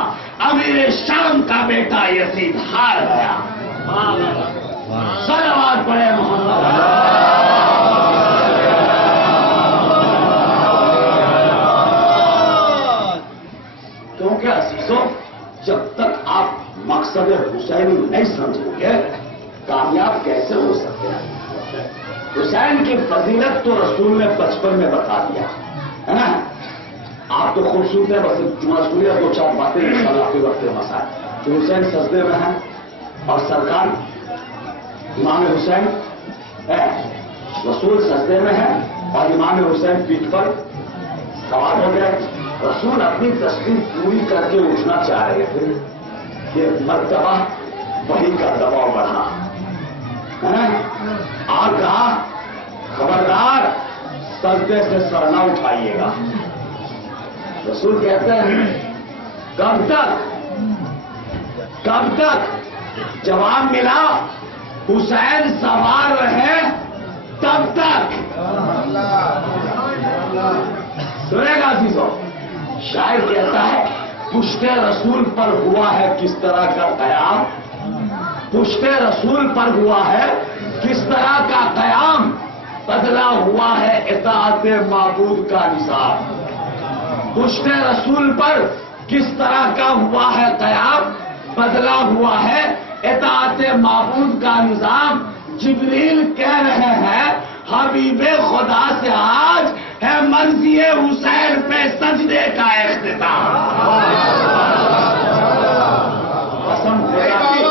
امیر شام کا بیٹا یزید ہار گیا۔ صلوات پڑھے محمد۔ کیونکہ عزیزوں، جب تک آپ مقصد حسینی نہیں سمجھیں گے کامیاب کیسے ہو سکتے ہیں؟ حسین کی فضیلت تو رسول نے بچپن میں بتا دیا ہے نا؟ آپ تو خوبصورت ہے، بس مشغولیت دو چار باتیں انشاءاللہ کے وقت مسائل کہ حسین سجدے میں ہیں اور سرکار امام حسین ہے، رسول سجدے میں ہے اور امام حسین پیٹھ پر سوار ہو گئے۔ رسول اپنی تصویر پوری کر کے اٹھنا چاہ رہے تھے کہ مرتبہ وحی کا دباؤ بڑھا ہے نا؟ اور کہا خبردار سجدے سے سر نہ اٹھائیے گا۔ رسول کہتے ہیں کب تک؟ جواب ملا حسین سوار رہے تب تک۔ سنے گا عزیزوں، شاعر کہتا ہے پشت رسول پر ہوا ہے کس طرح کا قیام، پشت رسول پر ہوا ہے کس طرح کا قیام، بدلا ہوا ہے اطاعت معبود کا نظام۔ پشت رسول پر کس طرح کا ہوا ہے قیام، بدلا ہوا ہے اطاعت معبود کا نظام۔ جبریل کہہ رہے ہیں حبیب خدا سے آج ہے مرضی حسین پہ سجدے کا اختتام۔ قسم خدا کی،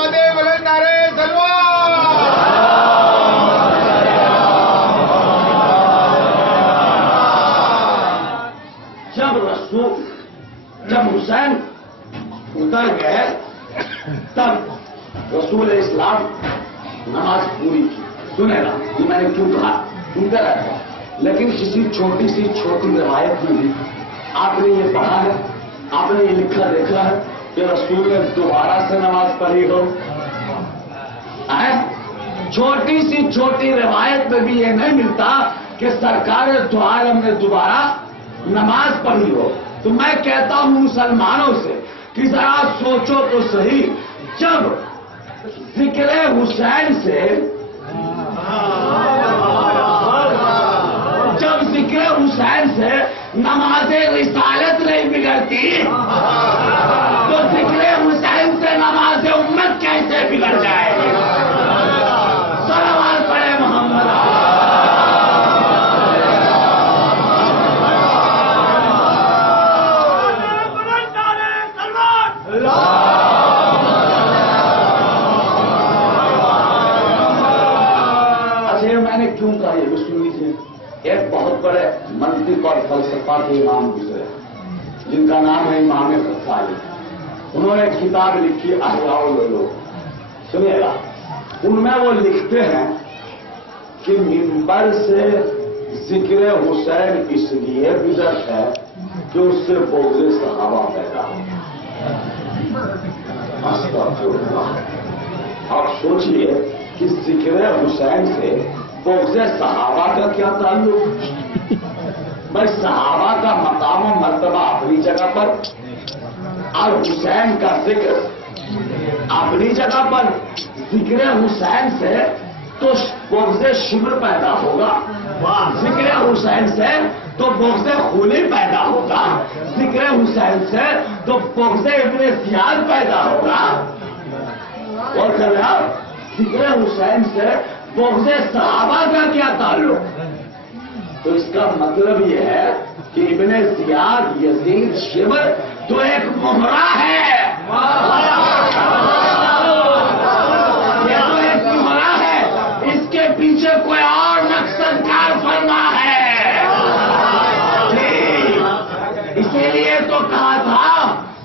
جب حسین اتر گئے تب رسول اسلام نماز پوری کی۔ سنے گا کہ میں نے کیوں کہا، سنتے رہتا، لیکن کسی چھوٹی روایت میں بھی آپ نے یہ پڑھا ہے، آپ نے یہ لکھا دیکھا ہے کہ رسول نے دوبارہ سے نماز پڑھی ہو؟ چھوٹی روایت میں بھی یہ نہیں ملتا کہ سرکار دو عالم نے دوبارہ نماز پڑھی ہو۔ تو میں کہتا ہوں مسلمانوں سے کہ ذرا سوچو تو صحیح، جب ذکر حسین سے نماز رسالت نہیں بگڑتی تو ذکر حسین سے نماز امت کیسے بگڑ جائے گی؟ صلوات پڑھے محمد۔ میں نے کیوں کہا یہ بھی سن لیجیے۔ ایک بہت بڑے منطق اور فلسفہ کے امام گزرے جن کا نام ہے امام غزالی، انہوں نے کتاب لکھی احیاء العلوم، سنیے گا۔ ان میں وہ لکھتے ہیں کہ منبر سے ذکر حسین اس لیے بدعت ہے کہ اس سے بغض صحابہ پیدا ہو۔ آپ سوچئے کہ ذکر حسین سے بغض صحابہ کا کیا تعلق؟ بھائی صحابہ کا مقام و مرتبہ اپنی جگہ پر اور حسین کا ذکر اپنی جگہ پر ذکر حسین سے تو بغض شمر پیدا ہوگا، ذکر حسین سے تو بغض خونی پیدا ہوگا، ذکر حسین سے تو بغض ابن زیاد پیدا ہوگا، اور کر رہا ذکر حسین سے بغض صحابہ کا کیا تعلق؟ تو اس کا مطلب یہ ہے کہ ابن زیاد یزید شمر تو ایک مہرا ہے، یہ تو ایک مہرا ہے، اس کے پیچھے کوئی اور مقصد کار فرما ہے۔ اسی لیے تو کہا تھا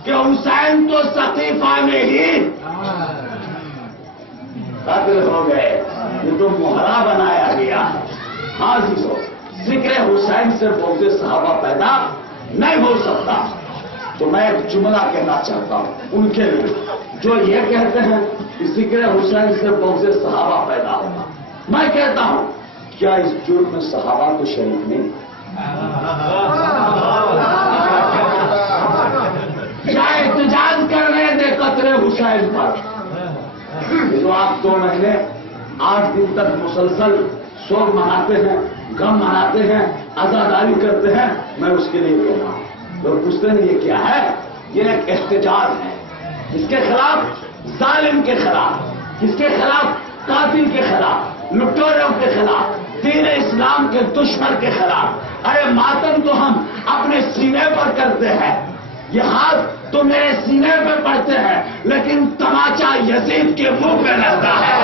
کہ حسین تو سقیفہ میں ہی قتل ہو گئے، یہ تو مہرا بنایا گیا۔ ہاں جی، ذکر حسین سے بغض صحابہ پیدا نہیں ہو سکتا۔ تو میں ایک جملہ کہنا چاہتا ہوں ان کے لیے جو یہ کہتے ہیں کہ ذکر حسین سے بغض صحابہ پیدا ہوگا۔ میں کہتا ہوں کیا اس جرم میں صحابہ کو شریک نہیں؟ کیا احتجاج کرنے دے قتل حسین پر؟ جو آپ 2 مہینے 8 دن تک مسلسل سوگ مناتے ہیں، غم مناتے ہیں، عزاداری کرتے ہیں، میں اس کے لیے کہہ رہا ہوں۔ لوگ پوچھتے ہیں یہ کیا ہے؟ یہ ایک احتجاج ہے، اس کے خلاف، ظالم کے خلاف، اس کے خلاف، قاتل کے خلاف، لٹوروں کے خلاف، دین اسلام کے دشمن کے خلاف۔ ارے ماتم تو ہم اپنے سینے پر کرتے ہیں، یہ ہاتھ تو میرے سینے پہ پڑتے ہیں، لیکن تماچا یزید کے منہ پہ لگتا ہے۔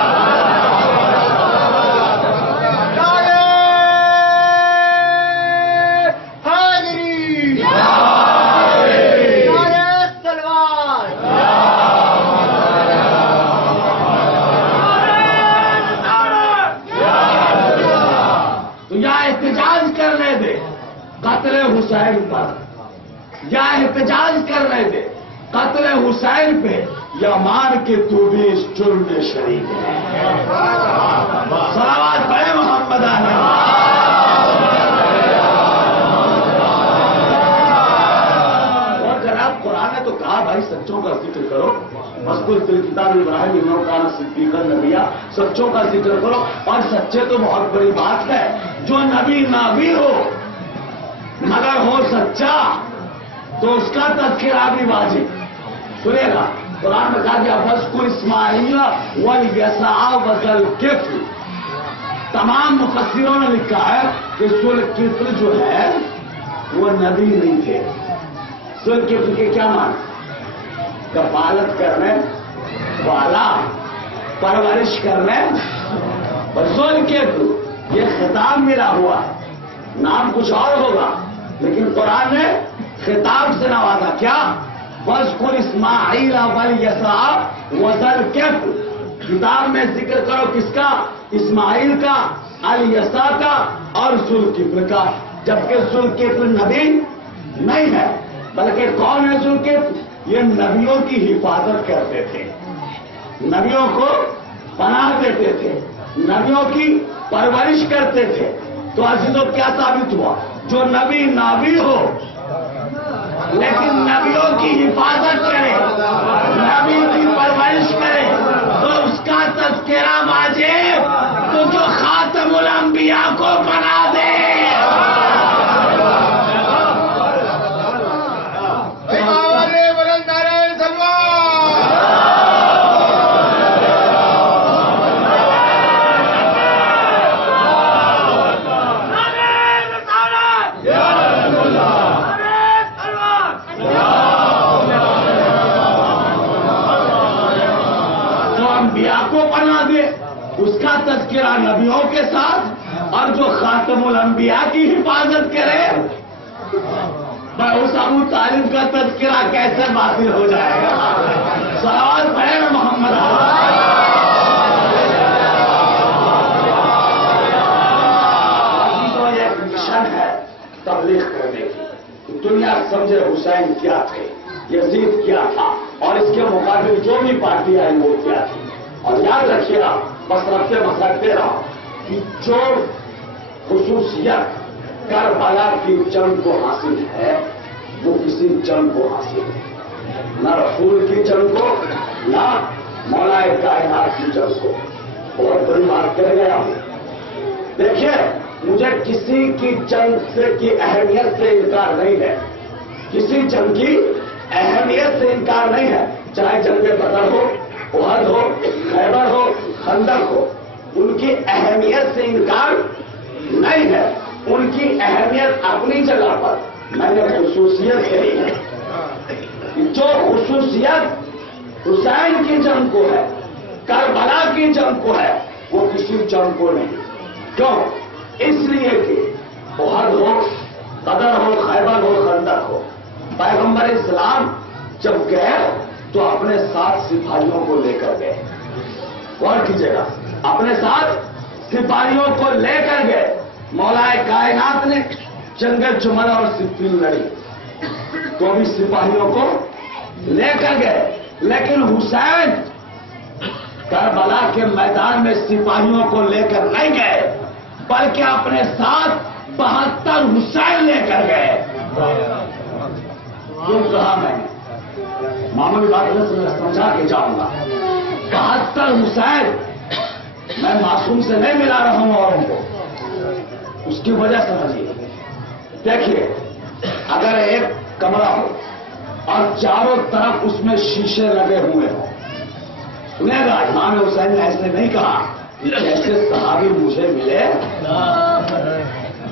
قتل حسین پر یا احتجاج کرنے دے قتل حسین پہ، یا مان کے تو بھی اس جرم میں شریک ہے۔ صلوات پڑھیں محمد علیہ۔ اور جناب قرآن نے تو کہا بھائی سچوں کا ذکر کرو، مذکور فی الکتاب ابراہیم انہ کان صدیقا نبیا، سچوں کا ذکر کرو۔ اور سچے تو بہت بڑی بات ہے، جو نبی نہ بھی ہو مگر ہو سچا تو اس کا تذکرہ بھی واجب۔ سنیے گا قرآن میں کہا گیا فاذکر اسماعیل والیسع وذوالکفل۔ تمام مفسروں نے لکھا ہے کہ ذوالکفل جو ہے وہ نبی نہیں تھے۔ ذوالکفل کے کیا معنی؟ کفالت کرنے والا، پرورش کرنے۔ ذوالکفل یہ خطاب ملا ہوا ہے، نام کچھ اور ہوگا لیکن قرآن نے خطاب سے نوازا۔ کیا؟ وَاذْكُرْ إِسْمَاعِيلَ وَالْيَسَعَ وَذَوَالْكِفْلِ۔ کتاب میں ذکر کرو کس کا؟ اسماعیل کا، الیسع کا اور ذوالکفل کا۔ جبکہ ذوالکفل نبی نہیں ہے، بلکہ کون ہے ذوالکفل؟ یہ نبیوں کی حفاظت کرتے تھے، نبیوں کو پناہ دیتے تھے، نبیوں کی پرورش کرتے تھے۔ تو عزیزوں کیا ثابت ہوا؟ جو نبی نہ بھی ہو لیکن نبیوں کی حفاظت کرے، نبی کی پرورش کرے تو اس کا تذکرہ واجب۔ تو جو خاتم الانبیاء کو بنا دے اس کا تذکرہ نبیوں کے ساتھ، اور جو خاتم الانبیاء کی حفاظت کرے اس ابو طالب کا تذکرہ کیسے باطل ہو جائے گا؟ صلوات پڑھیں محمد۔ ایک مشن ہے تبلیغ کرنے کی، دنیا سمجھے حسین کیا تھے، یزید کیا تھا، اور اس کے مقابل جو بھی پارٹی آئی وہ کیا تھی۔ اور یاد رکھیے گا، بس رکھتے مسئلہ رہا کہ جو خصوصیت کربلا کی جنگ کو حاصل ہے وہ کسی جنگ کو حاصل ہے، نہ رسول کی جنگ کو، نہ مولا کائنات کی جنگ کو بہت بڑی بات کہہ گیا ہوں. دیکھیے مجھے کسی کی جنگ سے کی اہمیت سے انکار نہیں ہے, کسی جنگ کی اہمیت سے انکار نہیں ہے, چاہے جنگ بدر ہو, احد ہو, خیبر ہو, خندق ہو, ان کی اہمیت سے انکار نہیں ہے. ان کی اہمیت اپنی جگہ پر, میں نے خصوصیت کہی ہے. جو خصوصیت حسین کی جنگ کو ہے, کربلا کی جنگ کو ہے, وہ کسی جنگ کو نہیں. کیوں؟ اس لیے کہ احد ہو, بدر ہو, خیبر ہو, خندق ہو, پیغمبر اسلام جب گئے تو اپنے ساتھ سپاہیوں کو لے کر گئے. غور کیجیے گا, اپنے ساتھ سپاہیوں کو لے کر گئے. مولا کائنات نے جنگ جمل اور صفین لڑی تو بھی سپاہیوں کو لے کر گئے, لیکن حسین کربلا کے میدان میں سپاہیوں کو لے کر نہیں گئے, بلکہ اپنے ساتھ 72 حسین لے کر گئے. کیوں کہا میں نے معمولی بات میں سمجھا کے جاؤں گا. 72 حسین میں معصوم سے نہیں ملا رہا ہوں اوروں کو, اس کی وجہ سمجھیے. دیکھیے اگر ایک کمرہ ہو اور چاروں طرف اس میں شیشے لگے ہوئے ہوں, سنے گا امام حسین نے ایسے نہیں کہا کہ جیسے صحابی مجھے ملے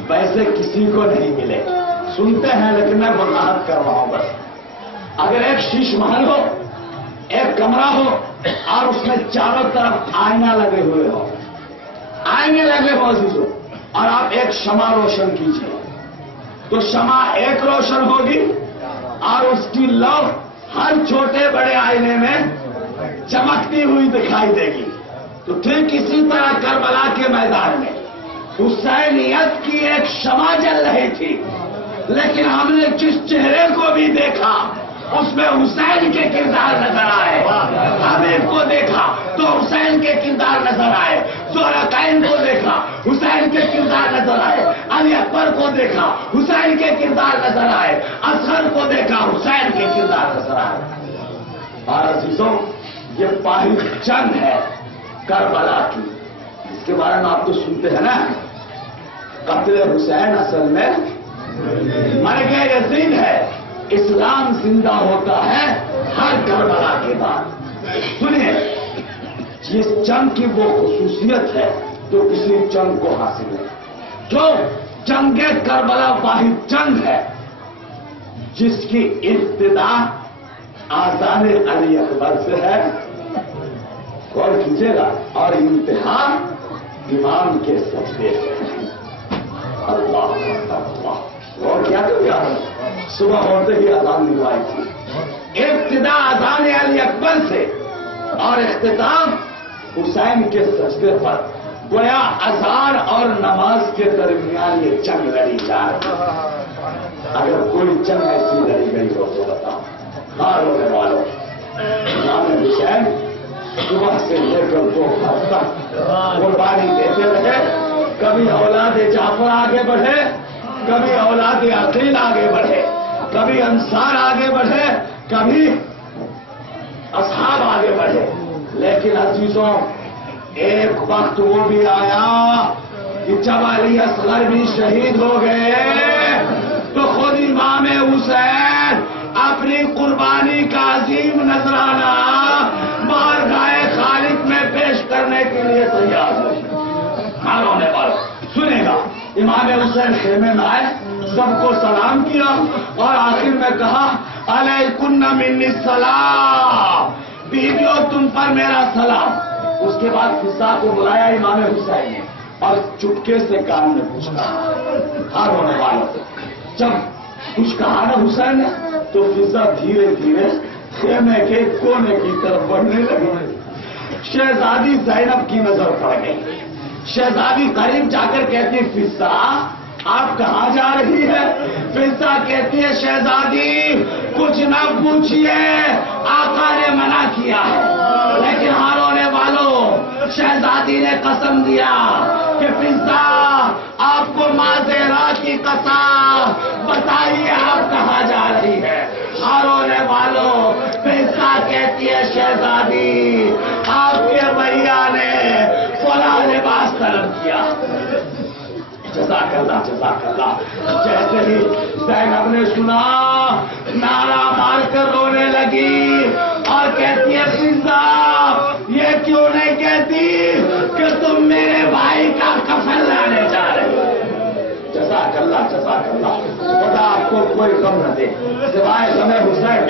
ویسے کسی کو نہیں ملے. سنتے ہیں لیکن میں وضاحت کر رہا ہوں بس. اگر ایک شیش محل ہو, ایک کمرہ ہو اور اس میں چاروں طرف آئینہ لگے ہوئے ہو, آئینے لگے ہو عزیزوں, اور آپ ایک شمع روشن کیجیے تو شمع ایک روشن ہوگی اور اس کی لو ہر چھوٹے بڑے آئینے میں چمکتی ہوئی دکھائی دے گی. تو ٹھیک اسی طرح کربلا کے میدان میں حسینیت کی ایک شمع جل رہی تھی, لیکن ہم نے جس چہرے کو بھی دیکھا اس میں حسین کے کردار نظر آئے. حبیب کو دیکھا تو حسین کے کردار نظر آئے, زہرا کو دیکھا حسین کے کردار نظر آئے, علی اکبر کو دیکھا حسین کے کردار نظر آئے, اصغر کو دیکھا حسین کے کردار نظر آئے. اور عزیزوں یہ پہلی جنگ ہے کربلا کی, اس کے بارے میں آپ تو سنتے ہیں نا, قتل حسین اصل میں مرگ یزید ہے, اسلام زندہ ہوتا ہے ہر کربلا کے بعد. سنیے اس جنگ کی وہ خصوصیت ہے جو کسی جنگ کو حاصل ہے. جو جنگ کربلا واحد جنگ ہے جس کی ابتدا آذان علی اکبر سے ہے, غور کیجیے گا, اور انتہا امام کے سجدے سے. اللہ اللہ, اور کیا تو کیا صبح ہوتے ہی اذان دلوائی تھی. ابتدا اذان علی اکبر سے اور اختتام حسین کے سجدے پر. گویا اذان اور نماز کے درمیان یہ جنگ لڑی جا رہی. اگر کوئی جنگ ایسی لڑی گئی ہو تو بتاؤ. ہار ہونے والوں امام حسین صبح سے لے کر 2 تک قربانی دیتے رہے. کبھی اولاد جعفر آگے بڑھے, کبھی اولاد عقیل آگے بڑھے, کبھی انصار آگے بڑھے, کبھی اصحاب آگے بڑھے. لیکن عزیزوں ایک وقت وہ بھی آیا کہ جب علی اصغر بھی شہید ہو گئے تو خود امام حسین اپنی قربانی کا عظیم نذرانہ بارگاہ خالق میں پیش کرنے کے لیے تیار ہوئے. ہار ہونے والا سنے گا, امام حسین خیمے میں آئے, سب کو سلام کیا اور آخر میں کہا علیکن منی السلام, بیویوں تم پر میرا سلام. اس کے بعد فضا کو بلایا امام حسین نے اور چپکے سے کان میں پوچھا. ہار ہونے والوں جب کچھ کہا نا حسین نے تو فضا دھیرے دھیرے خیمے کے کونے کی طرف بڑھنے لگی. شہزادی زینب کی نظر پڑ گئی. شہزادی قریب جا کر کہتی فضا آپ کہاں جا رہی ہے؟ فضا کہتی ہے شہزادی کچھ نہ پوچھیے, آقا نے منع کیا ہے. لیکن ہار ہونے والوں شہزادی نے قسم دیا کہ فضا آپ کو ماں زہرا کی قسم, بتائیے آپ کہاں جا رہی ہے. ہار ہونے والوں فضا کہتی ہے شہزادی جزاک اللہ. جیسے ہی زینب نے سنا نعرہ مار کر رونے لگی اور کہتی ہے فضا یہ کیوں نہیں کہتی کہ تم میرے بھائی کا کفن لانے جا رہے ہو. جزاک اللہ. خدا آپ کو کوئی غم نہ دے سوائے غم حسین.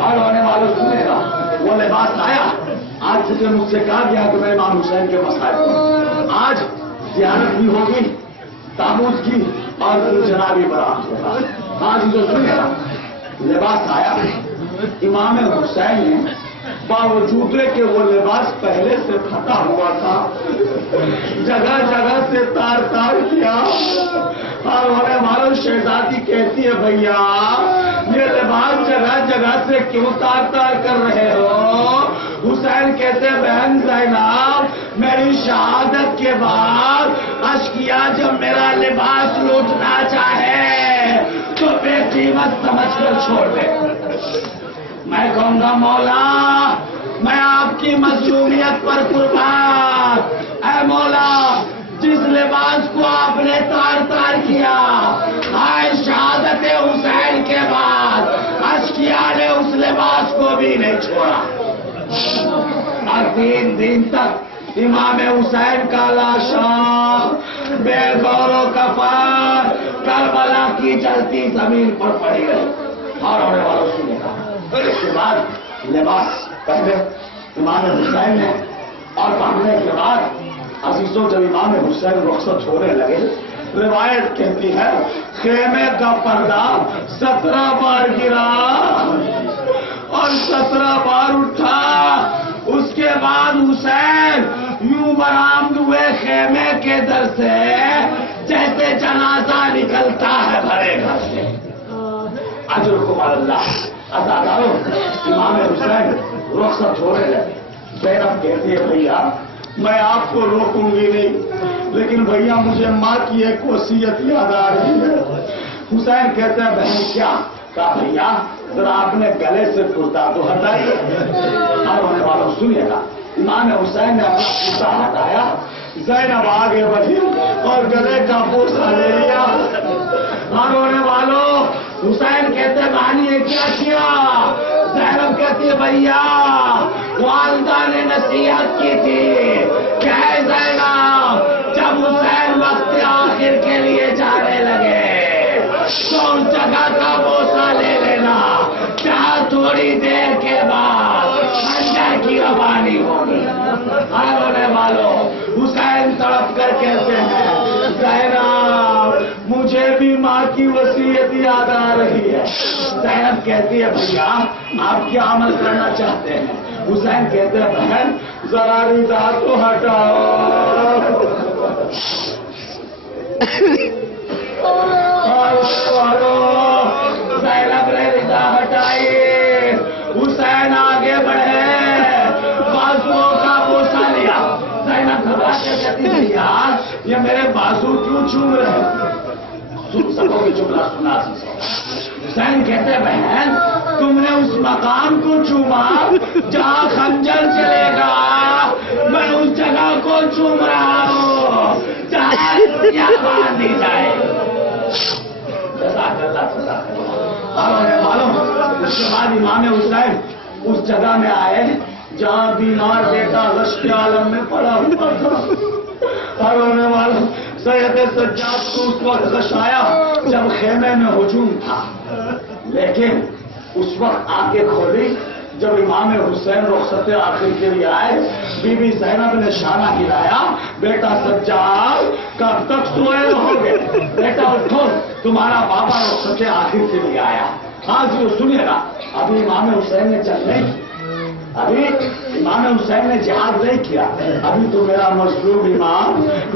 اور ہونے والوں سنے گا وہ لباس آیا. آج سے مجھ سے کہا گیا کہ میں امام حسین کے مسائل کو آج زیارت بھی ہوگی تابوت کی اور جنا بھی برآمد ہوگا. آج جو سنے گا لباس آیا. امام حسین نے باوجود کہ وہ لباس پہلے سے پھٹا ہوا تھا جگہ جگہ سے تار تار کیا. اور ہونے والوں شہزادی کہتی ہے بھیا یہ لباس جگہ جگہ سے کیوں تار تار کر رہے ہو. حسین کہتے بہن زینب میری شہادت کے بعد اشکیا جب میرا لباس لوٹنا چاہے تو بے قیمت سمجھ کر چھوڑ دے. میں کہوں گا مولا میں آپ کی مظلومیت پر قربان. اے مولا جس لباس کو آپ نے تار تار کیا آئے شہادت حسین کے بعد اشکیا نے اس لباس کو بھی نہیں چھوڑا. اور 3 دن تک امام حسین کا لاشا بے غور و کفن کربلا کی جلتی زمین پر پڑی رہی. اور ہونے والوں سنے گا اس کے بعد لباس پہلے امام حسین نے اور پہننے کے بعد عزیزوں جب امام حسین رخصت ہونے لگے روایت کہتی ہے خیمے کا پردہ 17 بار گرا اور 17 بار اٹھا. اس کے بعد حسین یوں برآمد ہوئے خیمے کے در سے جیسے جنازہ نکلتا ہے بھرے گھر سے. اجرکم اللہ. ازاداروں امام حسین رخصت ہونے لگے. زینب کہتی ہے بھیا میں آپ کو روکوں گی نہیں لیکن بھیا مجھے ماں کی ایک وصیت یاد آ رہی ہے. حسین کہتے ہیں بہن کیا؟ کہا بھیا ذرا آپ نے گلے سے کرتا تو ہٹائیے. اور ہونے والوں سنیے گا امام حسین نے اپنا کرتا ہٹایا. زینب آگے بڑھی اور گلے کا بوسہ لے لیا. اور ہونے والوں حسین کہتے بھانی نے کیا کیا؟ زینب کہتی ہے بھیا والدہ نے نصیحت کی تھی کہ اے زینب جب حسین وقت آخر کے لیے جانے لگے تو اس جگہ کا بوسہ لے لینا جہاں تھوڑی دیر کے بعد خنجر کی روانی ہوگی. اور ہونے والوں حسین تڑپ کر کہتے ہیں زینب مجھے بھی ماں کی وصیت یاد آ رہی ہے. زینب کہتی ہے بھیا آپ کیا عمل کرنا چاہتے ہیں؟ حسین کہتے ہیں بہن ذرا رضا تو ہٹاؤ. زینب نے رضا ہٹائی. حسین آگے بڑھے بازوؤں کا بوسہ لیا. زینب گھبرا کے کہتی ہے یار یہ میرے بازو کیوں چوم رہے ہیں؟ سن سکو گے جملہ سنا. حسین کہتے بہن تم نے اس مقام کو چوما جہاں خنجر چلے گا. میں اس جگہ کو چوم رہا ہوں جہاں باندھی جائے. اور معلوم اس کے بعد امام حسین اس جگہ میں آئے جہاں بیمار بیٹا رشک عالم میں پڑا ہوا تھا. اور ہونے والوں سید سجاد کو اس وقت غش آیا جب خیمے میں ہجوم تھا. لیکن اس وقت آنکھیں کھولی جب امام حسین رخصت آخر کے لیے آئے. بی بی زینب نے شانہ ہلایا بیٹا سجاد کب تک سوئے رہو گے؟ بیٹا اٹھو تمہارا بابا رخصت آخر کے لیے آیا. ہاں جی سنیے گا ابھی امام حسین نے جنگ نہیں کی. ابھی امام حسین نے جہاد نہیں کیا. ابھی تو میرا مظلوم امام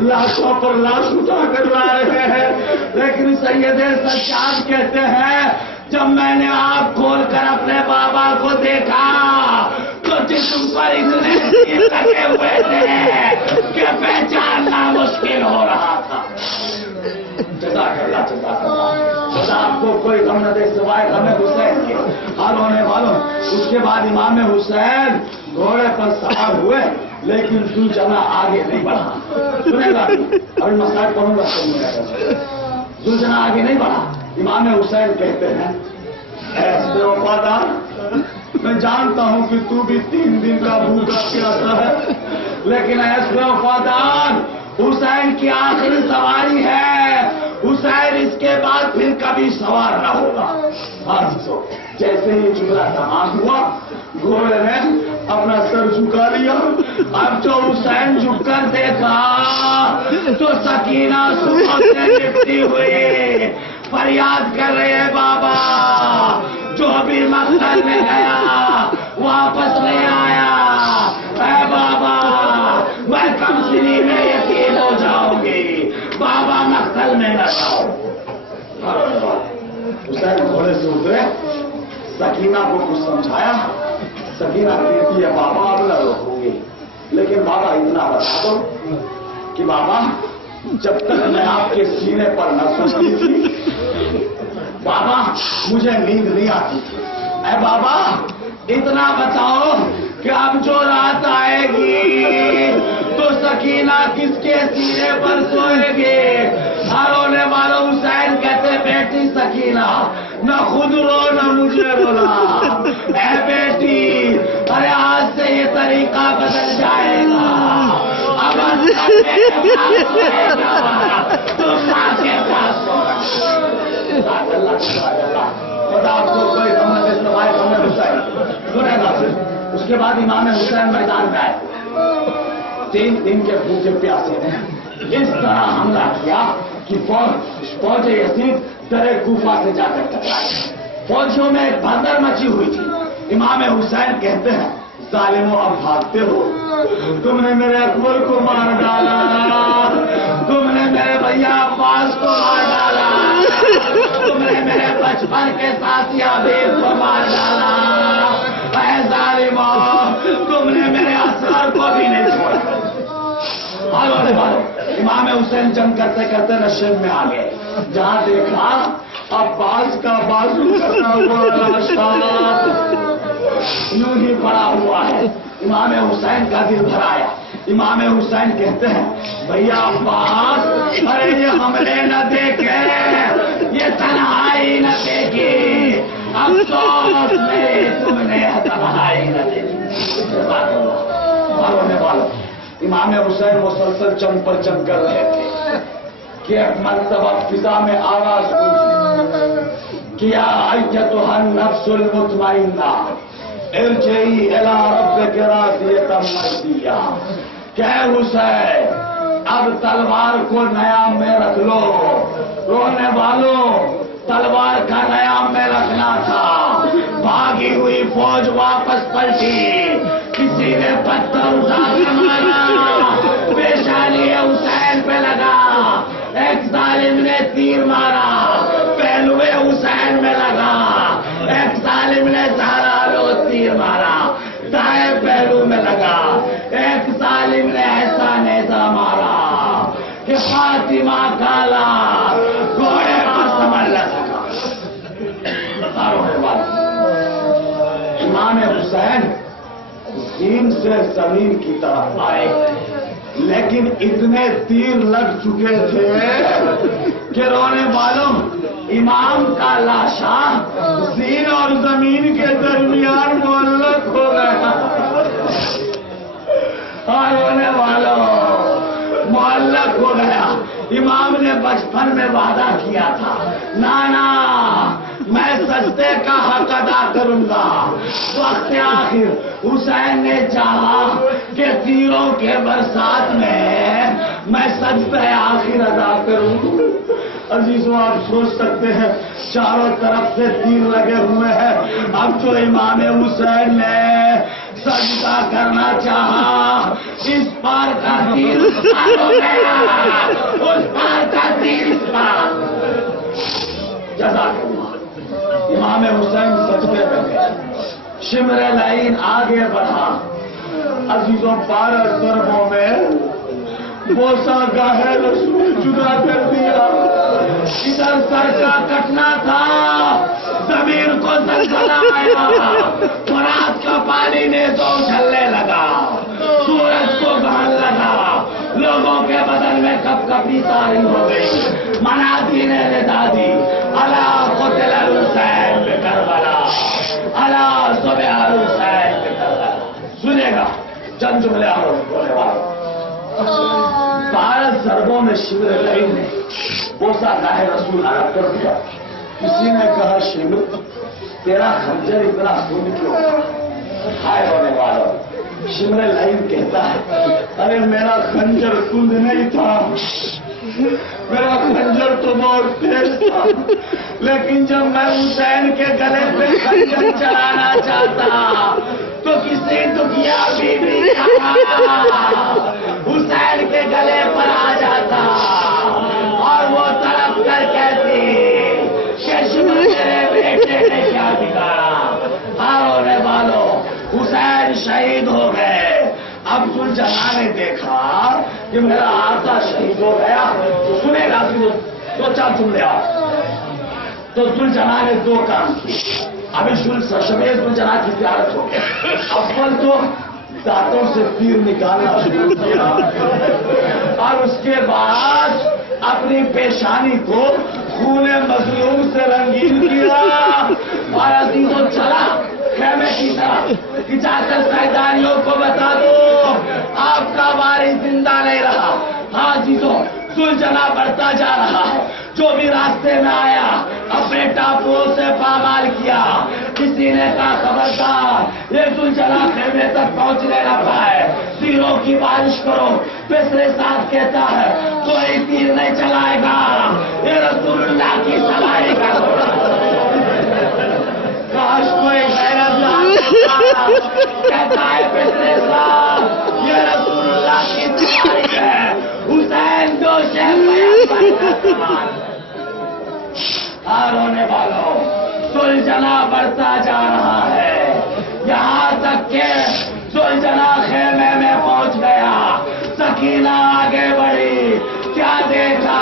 لاشوں پر لاش اٹھا کر لا رہے ہیں. لیکن سید سجاد کہتے ہیں جب میں نے آنکھ کھول کر اپنے بابا کو دیکھا تو جسم پر اتنے لگے ہوئے تھے کہ پہچاننا مشکل ہو رہا تھا. جزاک اللہ. خدا آپ کو کوئی غم نہ دے سوائے غم حسین کے. اور ہونے والوں اس کے بعد امام حسین گھوڑے پر سوار ہوئے لیکن زلجنہ آگے نہیں بڑھا. سنے گا ابھی مسائل پڑھوں گا. زلجنہ آگے نہیں بڑھا. امام حسین کہتے ہیں اے وفادار میں جانتا ہوں کہ تو بھی 3 دن کا بھوکا پیاسا ہے لیکن ایسے وفادار حسین کی آخری سواری ہے. حسین اس کے بعد پھر کبھی سوار نہ ہوگا. جیسے ہی جملہ تمام ہوا گھوڑے نے اپنا سر جھکا لیا. اب جو حسین جھک کر دیکھا تو سکینہ صبح سے لپٹی ہوئی فریاد کر رہے ہیں بابا جو بھی مقتل میں گیا واپس نہیں آیا. اے بابا میں کم سنی میں یتیم ہو جاؤں گی. بابا مقتل میں نہ جاؤ. حسین گھوڑے سے اترے. سکینہ کو کچھ سمجھایا. سکینہ کہتی ہے بابا اب نہ روکوں گی لیکن بابا اتنا بتا دو کہ بابا جب تک میں آپ کے سینے پر نہ سوچتی تھی بابا مجھے نیند نہیں آتی تھی. اے بابا اتنا بتاؤ کہ اب جو رات آئے گی تو سکینہ کس کے سینے پر سوئے گی. رونے والوں حسین کہتے بیٹی سکینہ نہ خود رو نہ مجھے رونا. اے بیٹی ارے آج سے یہ طریقہ بدل جائے گا. اب تم آ کے پاس خدا آپ کو کوئی سمجھ استعمال کرنے حسین سنے گا. اس کے بعد امام حسین میدان میں آئے. 3 دن کے بھوکے پیاسے نے اس طرح حملہ کیا کہ فوج یزید درے کوفہ سے جا کر ٹکرائی. فوجیوں میں ایک بھگدڑ مچی ہوئی تھی. امام حسین کہتے ہیں ظالموں اب بھاگتے ہو. تم نے میرے اکبر کو مار ڈالا. تم نے میرے بھیا عباس کو مار ڈالا. تم نے میرے بچپن کے ساتھی حبیب کو مار ڈالا. اے ظالموں تم نے میرے اصغر کو بھی نہیں چھوڑا. امام حسین جنگ کرتے کرتے نشے میں آ گئے. جہاں دیکھا عباس کا بازو کٹا ہوا لاشا یوں ہی پڑا ہوا ہے. امام حسین کا دل بھر آیا. امام حسین کہتے ہیں بھیا عباس ارے یہ حملے نہ دیکھے یہ تنہائی نہ دیکھی. افسوس نہیں تم نے تنہائی نہ دیکھی. ہونے والوں امام حسین مسلسل چم پر چم کر رہے تھے کہ ایک مرتبہ فضا میں آواز ہوئی کیا ایتھا النفس المطمئنہ ارجعی الی ربک راضیۃ مرضیہ. کہ حسین اب تلوار کو نیام میں رکھ لو. رونے والوں تلوار کا نیام میں رکھنا تھا. بھاگی ہوئی فوج واپس پلٹی. کسی نے پتھر اٹھا کر مارا. پیشانی حسین پہ لگا. ایک ظالم نے تیر مارا. پہلوے حسین میں لگا. ایک ظالم نے زہرا لو تیر مارا. دائیں پہلو میں لگا. ایک ظالم نے ایسا نیزہ مارا کہ فاطمہ کالا گھوڑے پر سنبھل نہ سکا. امام حسین زین سے زمین کی طرف آئے لیکن اتنے تیر لگ چکے تھے کہ رونے والوں امام کا لاشا زین اور زمین کے درمیان معلق ہو گیا. اور رونے والوں معلق ہو گیا. امام نے بچپن میں وعدہ کیا تھا نانا میں سجدے کا حق ادا کروں گا. وقت آخر حسین نے چاہا کہ تیروں کے برسات میں سجدہ آخر ادا کروں. عزیزوں آپ سوچ سکتے ہیں چاروں طرف سے تیر لگے ہوئے ہیں. اب جو امام حسین نے سجدہ کرنا چاہا اس پار کا تیر اس پار ہو گیا. اس پار کا تیر اس پار. جزاک اللہ. امام حسین سجدے میں گئے. شمر لعین آگے بڑھا. عزیزوں 12 ضربوں میں بوسا گاہے رسول جدا کر دیا. ادھر سر کا کٹنا تھا، زمین کو زلزلہ آیا، فرات کا پانی نے تو اچھلنے لگا، سورج کو گرہن لگا، لوگوں کے بدن میں کپ کپی طاری ہو گئی، منادی نے ندا دی، الا قتل الحسین بکربلا، الا ذبح الحسین بکربلا۔ سنے گا چند جملے اور بولے والے۔ 12 ضربوں میں شبر لعین نے بوسا راہ رسول عرب کر دیا۔ کسی نے کہا شبر تیرا خنجر اتنا سن کیوں؟ ہائے ہونے والا شبر لعین کہتا ہے ارے میرا خنجر کند نہیں تھا، میرا خنجر تو بہت تیز تھا، لیکن جب میں حسین کے گلے پہ خنجر چلانا چاہتا تو کسی دکھیا بی بی حسین کے گلے پر آ جاتا اور وہ تڑپ کر کہتی کہ شبر میرے بیٹے نے کیا بگاڑا۔ ہاں ہونے والوں حسین شہید ہو گئے۔ اب ذوالجلال نے دیکھا کہ میرا آقا شہید ہو گیا، سنے گا دو چار جملے آپ۔ تو ذوالجلال نے 2 کام کیے۔ ابھی ذوالجلال کی زیارت ہو گئی۔ اول تو دانتوں سے تیر نکالنا شروع کیا اور اس کے بعد اپنی پیشانی کو خون مظلوم سے رنگین کیا اور عزیزوں چلا خیمے کی طرف کہ جا کر سرداریوں کو بتا دو آپ کا وارث زندہ نہیں رہا۔ ہاں عزیزوں ذوالجلال بڑھتا جا رہا ہے، جو بھی راستے میں آیا اپنے ٹاپوؤں سے پامال کیا۔ کسی نے کہا خبردار یہ ذوالجلال خیمے تک پہنچنے نہ پائے، تیروں کی بارش کرو۔ پسرے ساتھ کہتا ہے کوئی تیر نہیں چلائے گا، یہ رسول اللہ کی سواری کا گھوڑا۔ کاش کوئی غیرت دار کہتا ہے پسرے ساتھ یہ رسول اللہ کی سواری ہے، حسین جو رونے والوں ذوالجلال بڑھتا جا رہا ہے، یہاں تک کہ ذوالجلال خیمے میں پہنچ گیا۔ سکینہ آگے بڑھی، کیا دیکھا؟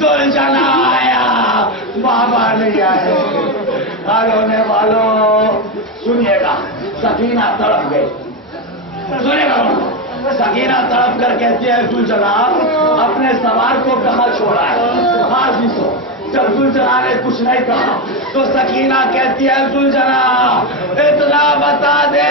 ذوالجلال آیا، بابا نہیں آئے۔ رونے والوں سنیے گا، سکینہ تڑپ گئی، سنیے گا سکینہ تڑپ کر کہتی ہے ذوالجلال اپنے سوار کو کہاں چھوڑا ہے؟ ہاں جیسو جب ذوالجلال نے کچھ نہیں کہا تو سکینہ کہتی ہے ذوالجلال اتنا بتا دے